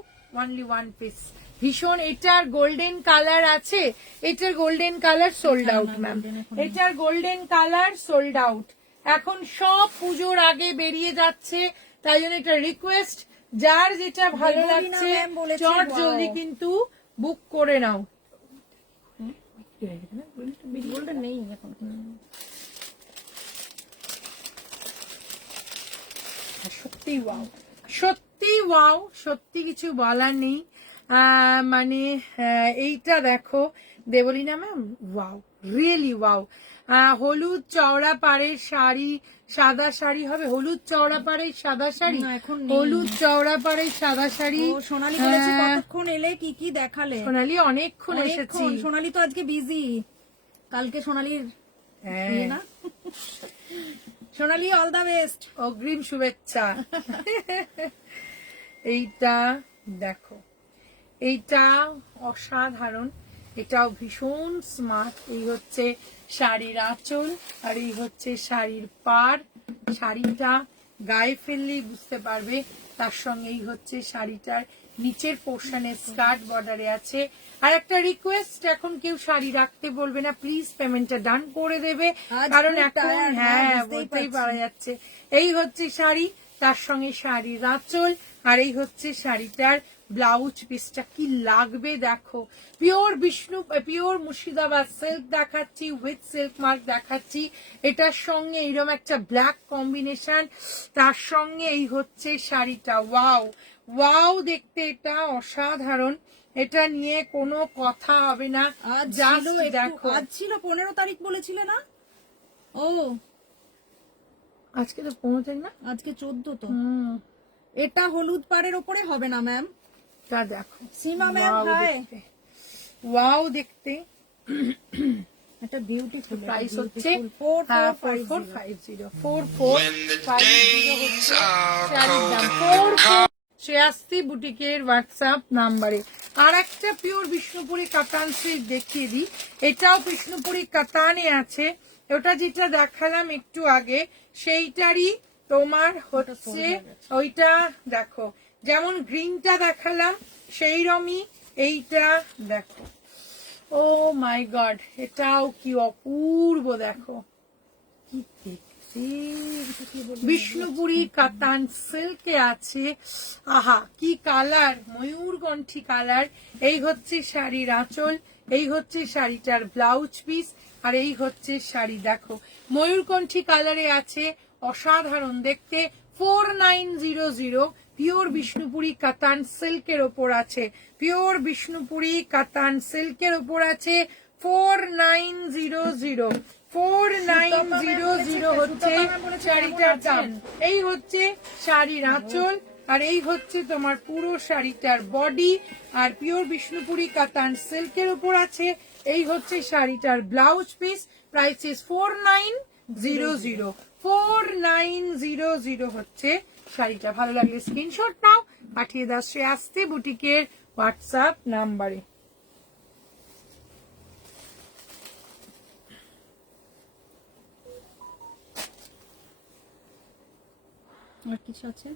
Only one piece, ভীষণ। এটার গোল্ডেন কালার আছে, এটার golden colour sold out ma'am, এটার গোল্ডেন কালার সোল্ড আউট। এখন সব পুজোর আগে বেরিয়ে যাচ্ছে, তাই জন্য এটা রিকোয়েস্ট, যার যেটা ভালো লাগছে চট জলদি কিন্তু বুক করে নাও। নেই এখন। সত্যি ওয়াও, সত্যি ওয়াও, সত্যি কিছু বলার নেই। মানে এইটা দেখো Debalina ma'am, wow, really wow. হলুদ চওড়া পাড়ের শাড়ি, সাদা শাড়ি হবে, হলুদ চওড়া পাড়ের সাদা শাড়ি, হলুদ চওড়া পাড়ের সাদা শাড়ি। সোনালী বলেছে কতক্ষণ এলে, কি কি দেখালে? সোনালী অনেকক্ষণ এসেছি। সোনালী তো আজকে বিজি, কালকে সোনালীর না। সোনালী অল দা বেস্ট, অগ্রিম শুভেচ্ছা। এইটা দেখো, এইটা অসাধারণ, এটাও ভীষণ স্মার্ট। এই হচ্ছে শাড়ির আঁচল, আর এই হচ্ছে শাড়ির পাড়। শাড়িটা গায়ে ফেললেই বুঝতে পারবে। তার সঙ্গে এই হচ্ছে শাড়িটার নিচের পোর্শনে স্কার্ট বর্ডারে আছে। আর একটা রিকোয়েস্ট, এখন কেউ শাড়ি রাখতে বলবে না, প্লিজ পেমেন্টটা ডান করে দেবে, কারণ এখন হ্যাঁ বলতেই পারা যাচ্ছে। এই হচ্ছে শাড়ি, তার সঙ্গে শাড়ির আঁচল, আর এই হচ্ছে শাড়িটার ব্লাউজ পিসটা। কি লাগবে দেখো, পিওর মুর্শিদাবাদ সিল্ক দেখাচ্ছি, উইথ সিল্ক মার্ক দেখাচ্ছি। এটার সঙ্গে এইরকম একটা ব্ল্যাক কম্বিনেশন, তার সঙ্গে এই হচ্ছে শাড়িটা। ওয়াও ওয়াও দেখতে, এটা অসাধারণ, এটা নিয়ে কোনো কথা হবে না। জাস্ট দেখো, আজ ছিল 15 তারিখ বলেছিলে না? ও আজকে তো 15 তারিখ না, আজকে 14 তো। এটা হলুদ পাড়ের উপরে হবে না ম্যাম? তা দেখো সীমা ম্যাম হাই, ওয়াও দেখতে। এটা বিউটিফুল। প্রাইস হচ্ছে 4450, 4450 হচ্ছে শাড়ির দাম। শ্রেয়াস্তি বুটিকের হোয়াটসঅ্যাপ নাম্বারে। আর একটা পিওর বিষ্ণুপুরি কাতান সিল্ক দেখিয়ে দিই, এটাও বিষ্ণুপুরি কাতানে আছে। ওটা যেটা দেখালাম একটু আগে সেইটারই তোমার হচ্ছে ওইটা দেখো, যেমন গ্রিনটা দেখালাম সেইরকমই এইটা দেখো। ও মাই গড, এটাও কি অপূর্ব, দেখো কি দেখতে, বিষ্ণুপুরি কাতান সিল্কে আছে। আহা কি কালার, ময়ূরকণ্ঠী কালার। এই হচ্ছে শাড়ির আঁচল, এই হচ্ছে শাড়িটার ব্লাউজ পিস, আর এই হচ্ছে শাড়ি দেখো ময়ূরকণ্ঠী কালারে আছে, অসাধারণ দেখতে। 4900 পিওর বিষ্ণুপুরি কাতান সিল্কের ওপর আছে, পিওর বিষ্ণুপুরি কাতান সিল্কের ওপর আছে 4900। 4900 হচ্ছে শাড়িটার দাম। এই হচ্ছে শাড়ির আঁচল, আর এই হচ্ছে তোমার পুরো শাড়িটার বডি, আর পিওর বিষ্ণুপুরি কাতান সিল্কের উপর আছে। এই হচ্ছে শাড়িটার ব্লাউজ পিস, প্রাইস ইস 4900। 4900 হচ্ছে শাড়িটা। ভালো লাগলে স্ক্রিনশট নাও, পাঠিয়ে দাও শ্রেয়াস্তি বুটিকের হোয়াটসঅ্যাপ নাম্বারে। আর কিছু আছে?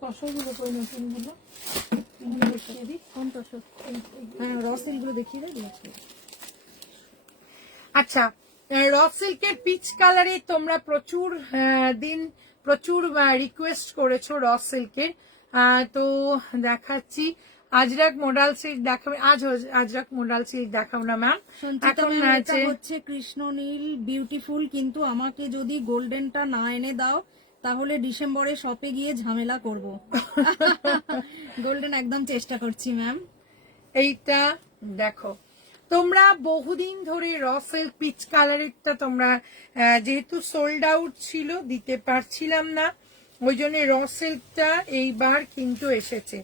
তসরগুলো কই নতুনগুলো দেখিয়ে দিই। কোন তসর? হ্যাঁ র সিল্কগুলো দেখিয়ে দেয়। আচ্ছা, র সিল্কের পিচ কালারে তোমরা প্রচুর রিকোয়েস্ট করেছো র সিল্কের, তো দেখাচ্ছি। আজরাক মোডাল সিল্ক দেখাবে, আজরাক মোডাল সিল্ক দেখাবো না ম্যাম। এখন এটা হচ্ছে কৃষ্ণ নীল বিউটিফুল, কিন্তু আমাকে যদি গোল্ডেনটা না এনে দাও তাহলে ডিসেম্বরে শপে গিয়ে ঝামেলা করব। গোল্ডেন একদম চেষ্টা করছি ম্যাম। এইটা দেখো, তোমরা বহুদিন ধরে র সিল্ক পিচ কালারেরটা তোমরা যেহেতু সোল্ড আউট ছিল দিতে পারছিলাম না, ওই জন্য র সিল্কটা এইবার কিন্তু এসেছে।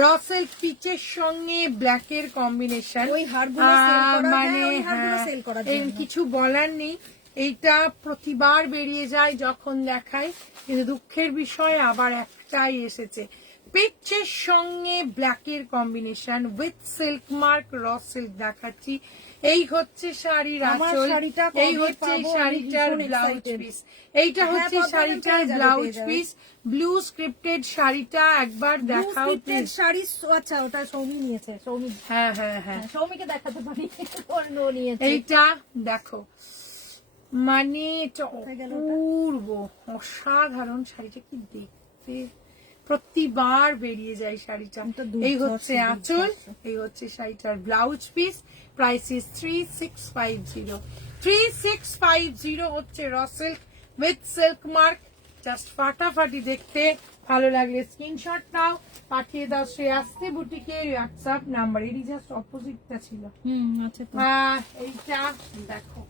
র সিল্ক পিচের সঙ্গে ব্ল্যাকের কম্বিনেশন, ওই হারগুলো সেল করা, মানে ওই হারগুলো সেল করার জন্য। কিছু বলার নেই। এইটা প্রতিবার বেরিয়ে যায় যখন দেখায়, কিন্তু দুঃখের বিষয় আবার একটাই এসেছে, পিচের সঙ্গে ব্ল্যাকের combination with silk mark raw silk দেখাচ্ছি। এই হচ্ছে শাড়ির আঁচল, এই হচ্ছে শাড়িটার ব্লাউজ পিস, এইটা হচ্ছে শাড়িটার ব্লাউজ পিস। ব্লু স্ক্রিপ্টেড শাড়িটা একবার দেখাও প্লিজ। শাড়ি, আচ্ছা ওটা সৌমি নিয়েছে, সৌমি। হ্যাঁ হ্যাঁ হ্যাঁ, সৌমিকে দেখাতে পারি, ওর নো নিয়েছে। এইটা দেখো, মানে এটা অপূর্ব অসাধারণ শাড়িটা, কি দেখতে, প্রতিবার বেরিয়ে যায় শাড়িটা। এই হচ্ছে আঁচল, এই হচ্ছে শাড়িটার ব্লাউজ পিস, প্রাইস ইস 3650। 3650 হচ্ছে raw silk with silk mark, just ফাটাফাটি দেখতে। ভালো লাগলে স্ক্রিনশট নাও, পাঠিয়ে দাও শ্রেয়াস্তি বুটিকের হোয়াটসঅ্যাপ নাম্বার। এটি জাস্ট অপোজিটটা ছিল। আচ্ছা তো এইটা দেখো,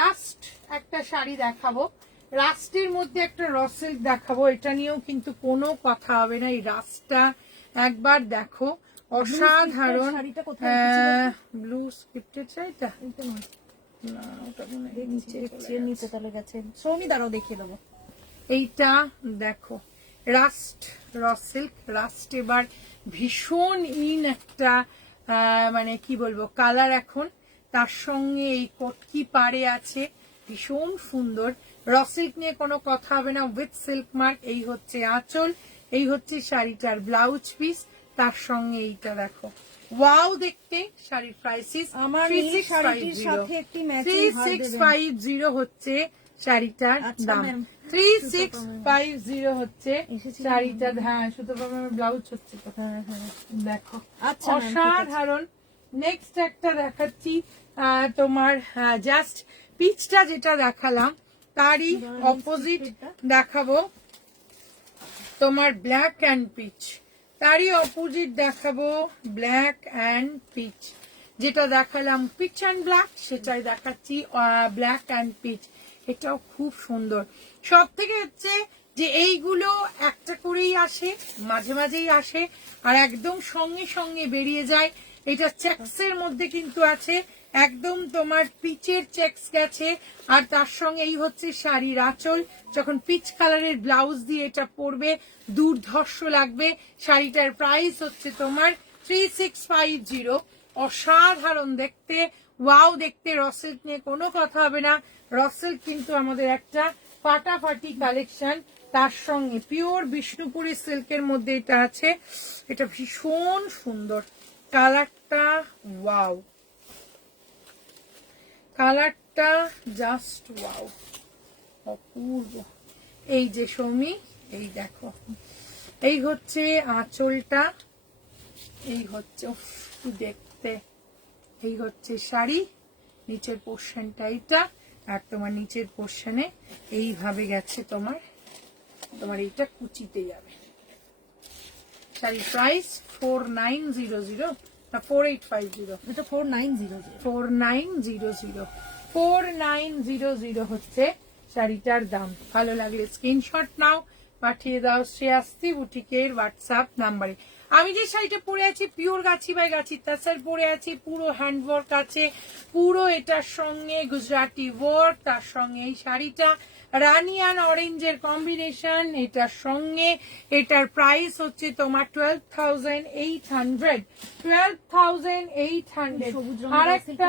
রাস্ট একটা শাড়ি দেখাবো, রাস্টের মধ্যে একটা র সিল্ক দেখাবো। এটা নিয়েও কিন্তু কোনো কথা হবে না, এই রাস্টটা একবার দেখো, অসাধারণ। ব্লু স্ক্রিপ্টেড শাড়িটা না, ওটা মনে হয় নিচে চলে গেছে। সৌমি দাঁড়াও দেখিয়ে দেবো। এইটা দেখো, রাস্ট র সিল্ক, রাস্ট এবার ভীষণ ইন একটা মানে কি বলবো কালার এখন, তার সঙ্গে এই কটকি পাড়ে আছে, ভীষণ সুন্দর। র সিল্ক নিয়ে কোনো কথা হবে না, উইথ সিল্ক মার্ক। এই হচ্ছে আঁচল, এই হচ্ছে শাড়িটার ব্লাউজ পিস, তার সঙ্গে এইটা দেখো, ওয়াও দেখতে। শাড়ির প্রাইসিস আমার এই শাড়িটির সাথে একটি ম্যাচিং হার দেবেন। 3650 হচ্ছে শাড়িটার দাম। 3650 হচ্ছে শাড়িটার, হ্যাঁ সুতরাং ব্লাউজ হচ্ছে তো। হ্যাঁ হ্যাঁ দেখো আচ্ছা অসাধারণ। নেক্সট একটা দেখাচ্ছি তোমার, জাস্ট পিচটা যেটা দেখালাম তারই অপোজিট দেখাবো তোমার ব্ল্যাক অ্যান্ড পিচ, তারই অপোজিট দেখাবো ব্ল্যাক অ্যান্ড পিচ। যেটা দেখালাম পিচ অ্যান্ড ব্ল্যাক, সেটাই দেখাচ্ছি ব্ল্যাক অ্যান্ড পিচ। এটাও খুব সুন্দর। সব থেকে হচ্ছে যে এইগুলো একটা করেই আসে, মাঝে মাঝেই আসে, আর একদম সঙ্গে সঙ্গে বেরিয়ে যায়। এটা চেক্সের মধ্যে কিন্তু আছে, একদম তোমার পিচের চেক্স গেছে, আর তার সঙ্গে এই হচ্ছে শাড়ির আঁচল। যখন পিচ কালারের ব্লাউজ দিয়ে এটা পরবে দুর্ধর্ষ লাগবে। শাড়িটার প্রাইস হচ্ছে তোমার 3650। অসাধারণ দেখতে, ওয়াও দেখতে। রসেল নিয়ে কোনো কথা হবে না, রসেল কিন্তু আমাদের একটা ফাটাফাটি কালেকশন। তার সঙ্গে পিওর বিষ্ণুপুরি সিল্কের মধ্যে এটা আছে। এটা ভীষণ সুন্দর কালারটা, ওয়াও কালারটা জাস্ট ওয়াও, অপূর্ব। এই যে সৌমি, এই দেখো, এই হচ্ছে আঁচলটা, এই হচ্ছে দেখতে, এই হচ্ছে শাড়ি, নিচের পোর্শনটা এইটা, আর তোমার নিচের পোর্শনে এইভাবে গেছে তোমার এইটা কুচিতে যাবে। শাড়ির প্রাইস 4900 না 4850? এটা 4900। 4900 হচ্ছে শাড়িটার দাম। ভালো লাগলে স্ক্রিনশট নাও, পাঠিয়ে দাও শ্রেয়াস্তি বুটিকের হোয়াটসঅ্যাপ নাম্বারে। আমি যে শাড়িটা পরে আছি পিওর গাছি বাই গাছি তাসার পরে আছি, পুরো হ্যান্ডওয়ার্ক আছে, পুরো এটার সঙ্গে গুজরাটি ওয়ার্ক, তার সঙ্গে এই শাড়িটা রানি অ্যান্ড অরেঞ্জের কম্বিনেশন, এটার সঙ্গে এটার প্রাইস হচ্ছে তোমার 12,800। 12,800। আর একটা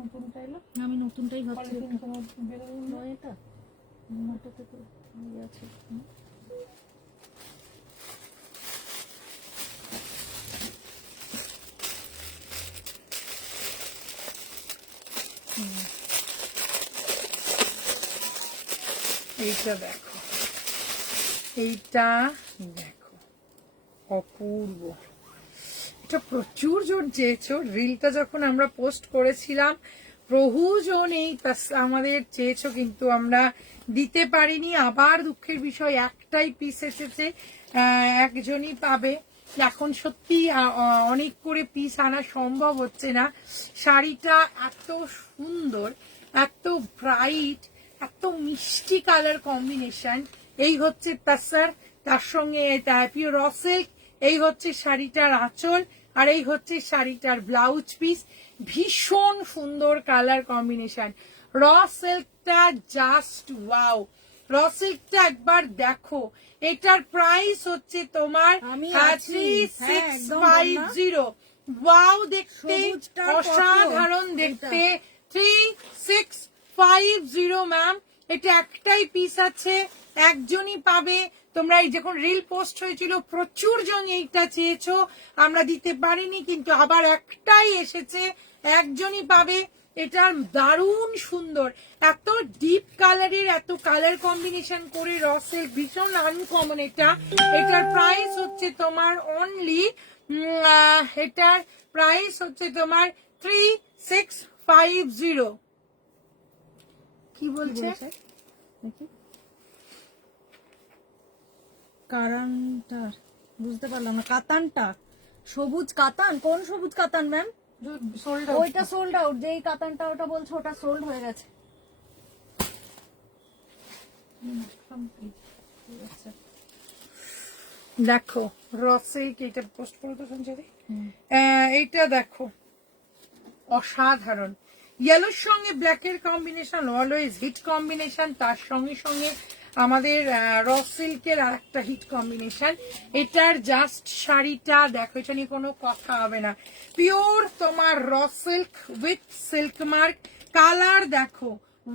নতুনটা এলো, আমি নতুনটাই ভাবছি। বেরোলো এটা ওটাতে তো ইয়ে আছে। এইটা দেখো, এইটা দেখো, অপূর্ব। এটা প্রচুর জন চেয়েছো, রিলটা যখন আমরা পোস্ট করেছিলাম বহুজন এই আমাদের চেয়েছো, কিন্তু আমরা দিতে পারিনি। আবার দুঃখের বিষয় একটাই পিস এসেছে, একজনই পাবে। এখন সত্যি অনেক করে পিস আনা সম্ভব হচ্ছে না। শাড়িটা এত সুন্দর, এত ব্রাইট, এত মিষ্টি কালার কম্বিনেশন। এই হচ্ছে তাসার, তার সঙ্গে পিওর র সিল্ক। এই হচ্ছে শাড়িটার আঁচল, আর এই হচ্ছে শাড়িটার ব্লাউজ পিস। ভীষণ সুন্দর কালার কম্বিনেশন। র সিল্কটা জাস্ট ওয়াও, র সিল্কটা একবার দেখো। এটার প্রাইস হচ্ছে তোমার 3650। ওয়াও দেখতে, অসাধারণ দেখতে। 3650 ম্যাম। এটা একটাই পিস আছে, একজনই পাবে। তোমরা এই যখন রিল পোস্ট হয়েছিল প্রচুর জন এইটা চেয়েছো, আমরা দিতে পারিনি, কিন্তু আবার একটাই এসেছে, একজনই পাবে। এটার দারুণ সুন্দর, এত ডিপ কালারের, এত কালার কম্বিনেশন করে রসেল, ভীষণ আনকমন এটা। এটার প্রাইস হচ্ছে তোমার অনলি, এটার প্রাইস হচ্ছে তোমার 3650। কি বলছে? কারানটা বুঝতে পারলাম না। কাতানটা সবুজ কাতান, কোন সবুজ কাতান ম্যাম? ওইটা সোল্ড আউট। যেই কাতানটা ওটা বলছো ওটা সোল্ড হয়ে গেছে। দেখো রসিক, এটা পোস্ট করো তো সঞ্জয়। এইটা দেখো, অসাধারণ। ইয়েলোর সঙ্গে ব্ল্যাকের কম্বিনেশন অলওয়েজ হিট কম্বিনেশন। তার সঙ্গে সঙ্গে আমাদের র সিল্কের আর একটা হিট কম্বিনেশন। এটার জাস্ট শাড়িটা দেখো, এটা নিয়ে কোনো কথা হবে না। পিওর তোমার raw silk with silk mark. Colour দেখো,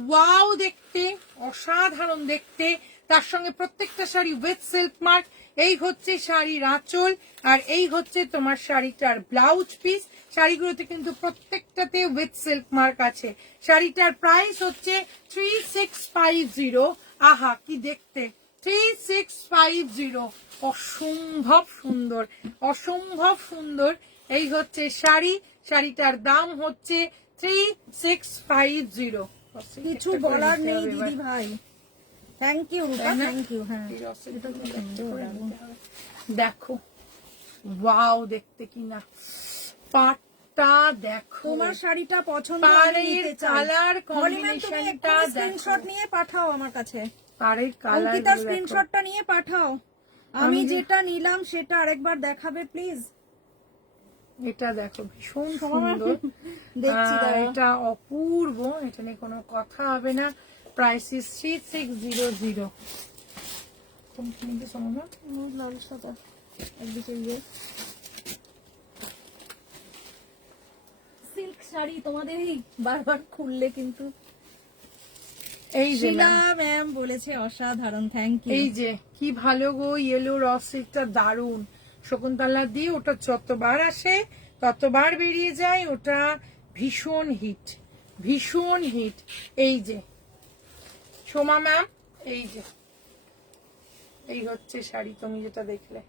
ওয়াও দেখতে, অসাধারণ দেখতে। তার সঙ্গে প্রত্যেকটা শাড়ি উইথ সিল্ক মার্ক। এই হচ্ছে শাড়ির আঁচল, আর এই হচ্ছে তোমার শাড়িটার ব্লাউজ পিস। শাড়িগুলোতে কিন্তু প্রত্যেকটাতে উইথ সিল্ক মার্ক আছে। শাড়িটার প্রাইস হচ্ছে 3650। আহা কি দেখতে, 3650। অসম্ভব সুন্দর, অসম্ভব সুন্দর। এই হচ্ছে শাড়ি, শাড়িটার দাম হচ্ছে 3650। কিছু বলার নেই দিদি ভাই। থ্যাংক ইউ রূপা, তাই না? Thank you. হ্যাঁ, এই রসেলটা দেখো, ওয়াও দেখতে কিনা, পাটটা দেখো, তোমার শাড়িটা পছন্দ আমি পাড়ের নিতে চাই। কালার মলি ম্যাম, তুমি কম্বিনেশনটা এক্ষুনি দেখো, স্ক্রিনশট নিয়ে পাঠাও আমার কাছে। পাড়ের কালার অঙ্কিতার স্ক্রিনশটটা নিয়ে পাঠাও। আমি যেটা নিলাম সেটা আরেকবার দেখাবে প্লিজ। এটা দেখো ভীষণ সুন্দর, দেখছি দাঁড়াও। এটা অপূর্ব, এটা নিয়ে কোনো কথা হবে না। Price is 3600। কোনটা নিতে সময় লাল সাদা একদিকে ইয়ে সিল্ক শাড়ি তোমাদের এই বারবার খুললে কিন্তু। এই যে শিলা ma'am, ম্যাম বলেছে অসাধারণ, থ্যাংক ইউ। এই যে কি ভালো গো, ইয়েলো রসিকটা দারুন। শকুন্তলা দিয়ে ওটা যতবার আসে ততবার বেরিয়ে যায়, ওটা ভীষণ হিট, ভীষণ হিট। এই যে সোমা ম্যাম, এই যে এই হচ্ছে শাড়ি, তুমি যেটা দেখলে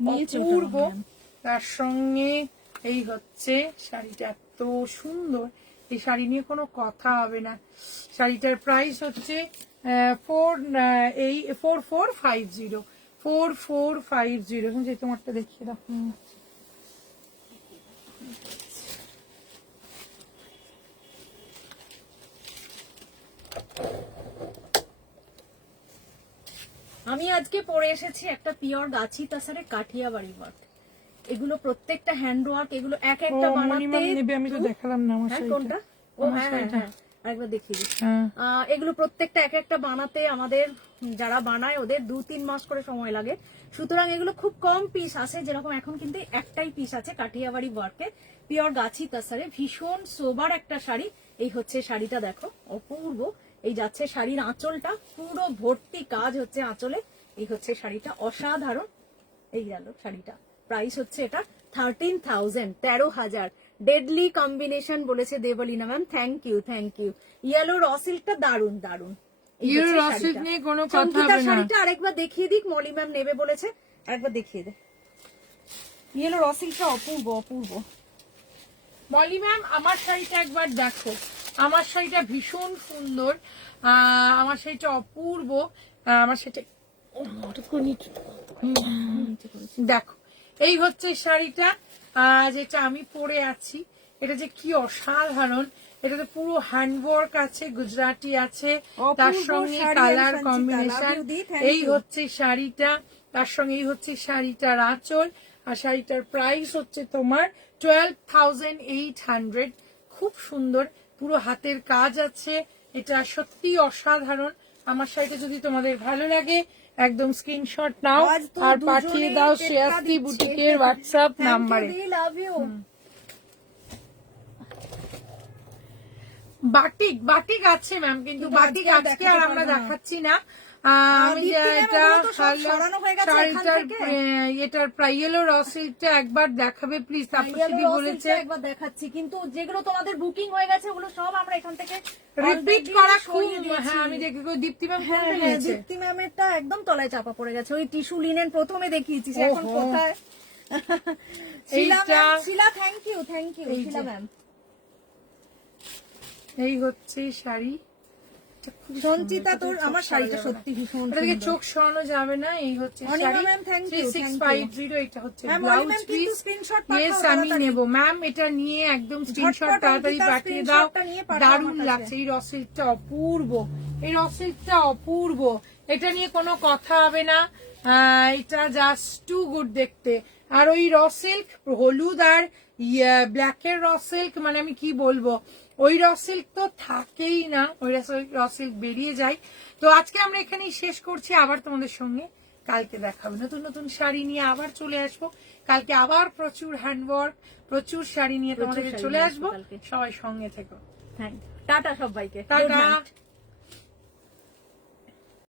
নিয়েছো ওটা অপূর্ব, ma'am? তার সঙ্গে এই হচ্ছে শাড়িটা, এত সুন্দর। এই শাড়ি নিয়ে কোনো কথা হবে না। শাড়িটার প্রাইস হচ্ছে 4450, 4450। যে তোমারটা দেখিয়ে দাও। আমি আজকে পরে এসেছি একটা পিওর গাছি তাসারে কাঠিয়াবাড়ি ওয়ার্ক। এগুলো প্রত্যেকটা হ্যান্ড ওয়ার্ক, এগুলো এক একটা বানাতে। নেবে, আমি তো দেখালাম না আমার হ্যাঁ, শাড়িটা। কোনটা? ও আমার হ্যাঁ শাড়িটা। হ্যাঁ, আরেকবার দেখিয়ে দিই। হ্যাঁ। এগুলো প্রত্যেকটা এক একটা বানাতে আমাদের যারা বানায় ওদের 2-3 মাস করে সময় লাগে। সুতরাং এগুলো খুব কম পিস আছে, যেরকম এখন কিন্তু একটাই পিস আছে কাঠিয়াবাড়ি ওয়ার্কে পিওর গাছি তাসারে। ভীষণ সোবার একটা শাড়ি। এই হচ্ছে শাড়িটা, দেখো অপূর্ব। এই যাচ্ছে শাড়ির আঁচলটা, পুরো ভর্তি কাজ হচ্ছে আঁচলে। এই হচ্ছে শাড়িটা, অসাধারণ। এই গেল শাড়িটা, প্রাইস হচ্ছে এটা 13,000, 13,000। ডেডলি কম্বিনেশন বলেছে Debalina ma'am, thank you, thank you. Yellow র সিল্কটা দারুন দারুন। এই ইয়েলো হচ্ছে র শাড়িটা। সিল্ক নিয়ে কোনো কথা চমকিতার হবে না। শাড়িটা আরেকবার দেখিয়ে দিক, মলি ম্যাম নেবে বলেছে, আরেকবার দেখিয়ে দে। ইয়েলো র সিল্কটা অপূর্ব, অপূর্ব। মলি ম্যাম আমার শাড়িটা একবার দেখো, আমার শাড়িটা ভীষণ সুন্দর, আমার শাড়িটা অপূর্ব, আমার শাড়িটা দেখো। এই হচ্ছে শাড়িটা যেটা আমি পরে আছি, এটা যে কি অসাধারণ। এটাতে পুরো হ্যান্ডওয়ার্ক আছে, গুজরাটি আছে, তার সঙ্গে sari colour and Sanchita, combination. love you the, thank এই you। হচ্ছে শাড়িটা, তার সঙ্গে এই হচ্ছে শাড়িটার আঁচল। আর শাড়িটার প্রাইস হচ্ছে তোমার 12,800। খুব সুন্দর, পুরো হাতের কাজ আছে, এটা সত্যি অসাধারণ। আমার শাড়িটা যদি তোমাদের ভালো লাগে একদম স্ক্রিনশট নাও আজ তো আর দুজনেই পাঠিয়ে দাও টেক্কা শ্রেয়াস্তি দিচ্ছে। বুটিকের হোয়াটসঅ্যাপ Thank you নাম্বারে। দি, love you। বাটিক, বাটিক আছে ম্যাম, কিন্তু কিন্তু বাটিক আজকে আর আজকে আর দেখাতে আমরা পারবো না। দেখাচ্ছি না। আমি দীপ্তি ma'am, এটা ওগুলো তো সব সরানো হয়ে গেছে এখান শাড়িটার থেকে। এটার প্রাইয়েলো রসিলটা একবার দেখাবে প্লিজ। তারপর ইয়েলো দিদি র বলেছে সিল্কটা একবার দেখাচ্ছি, কিন্তু যেগুলো তোমাদের বুকিং হয়ে গেছে ওগুলো সব আমরা এখান থেকে রিপিট already করা খুব, সরিয়ে দিয়েছি। হ্যাঁ আমি দেখি দীপ্তি ম্যাম হ্যাঁ কোনটা হ্যাঁ, নিয়েছে। দীপ্তি ম্যামেরটা একদম তলায় চাপা পড়ে গেছে। ওই টিস্যু লিনেন প্রথমে দেখিয়েছি, সে এখন ওহো। কোথায়? শিলা এইটা, ma'am, Sheela thank you, thank you এই শিলা যে। ম্যাম। এই হচ্ছে শাড়ি। এটা খুবই সঞ্চিতা, সুন্দর, তোর এটা আমার চোখ শাড়িটা সরানো যাবে সত্যি ভীষণ না। এটাকে সুন্দর। চোখ সরানো যাবে না। এই হচ্ছে Anima sari ma'am, thank you, 3650। এটা হচ্ছে হ্যাঁ, মলি ব্লাউজ ma'am, কিন্তু পিস। screenshot পাঠাও ইয়েস আমি তাড়াতাড়ি। নেব ম্যাম, এটা নিয়ে একদম স্ক্রিনশট ঝটপট তাড়াতাড়ি অঙ্কিতার পাঠিয়ে দাও। screenshotটা নিয়ে পাঠাও দারুণ আমার কাছে। লাগছে, এই রসিলটা অপূর্ব, এই রসিলটা অপূর্ব। এটা নিয়ে কোনো কথা হবে না, এটা জাস্ট টু গুড দেখতে। আর ওই র সিল্ক, হলুদ আর ব্ল্যাকের র সিল্ক, মানে আমি কি বলবো, ওই র সিল্ক তো থাকেই না, ওই র সিল্ক বেরিয়ে যায়। তো আজকে আমরা এখানেই শেষ করছি, আবার তোমাদের সঙ্গে কালকে দেখাবো নতুন নতুন শাড়ি নিয়ে, আবার চলে আসবো কালকে, আবার প্রচুর হ্যান্ডওয়ার্ক, প্রচুর শাড়ি নিয়ে তোমাদের শাড়ি চলে নিয়ে আসবো। আসবো কালকে। সবাই সঙ্গে থেকো, থ্যাংক টাটা সবাইকে, টাটা। Good night.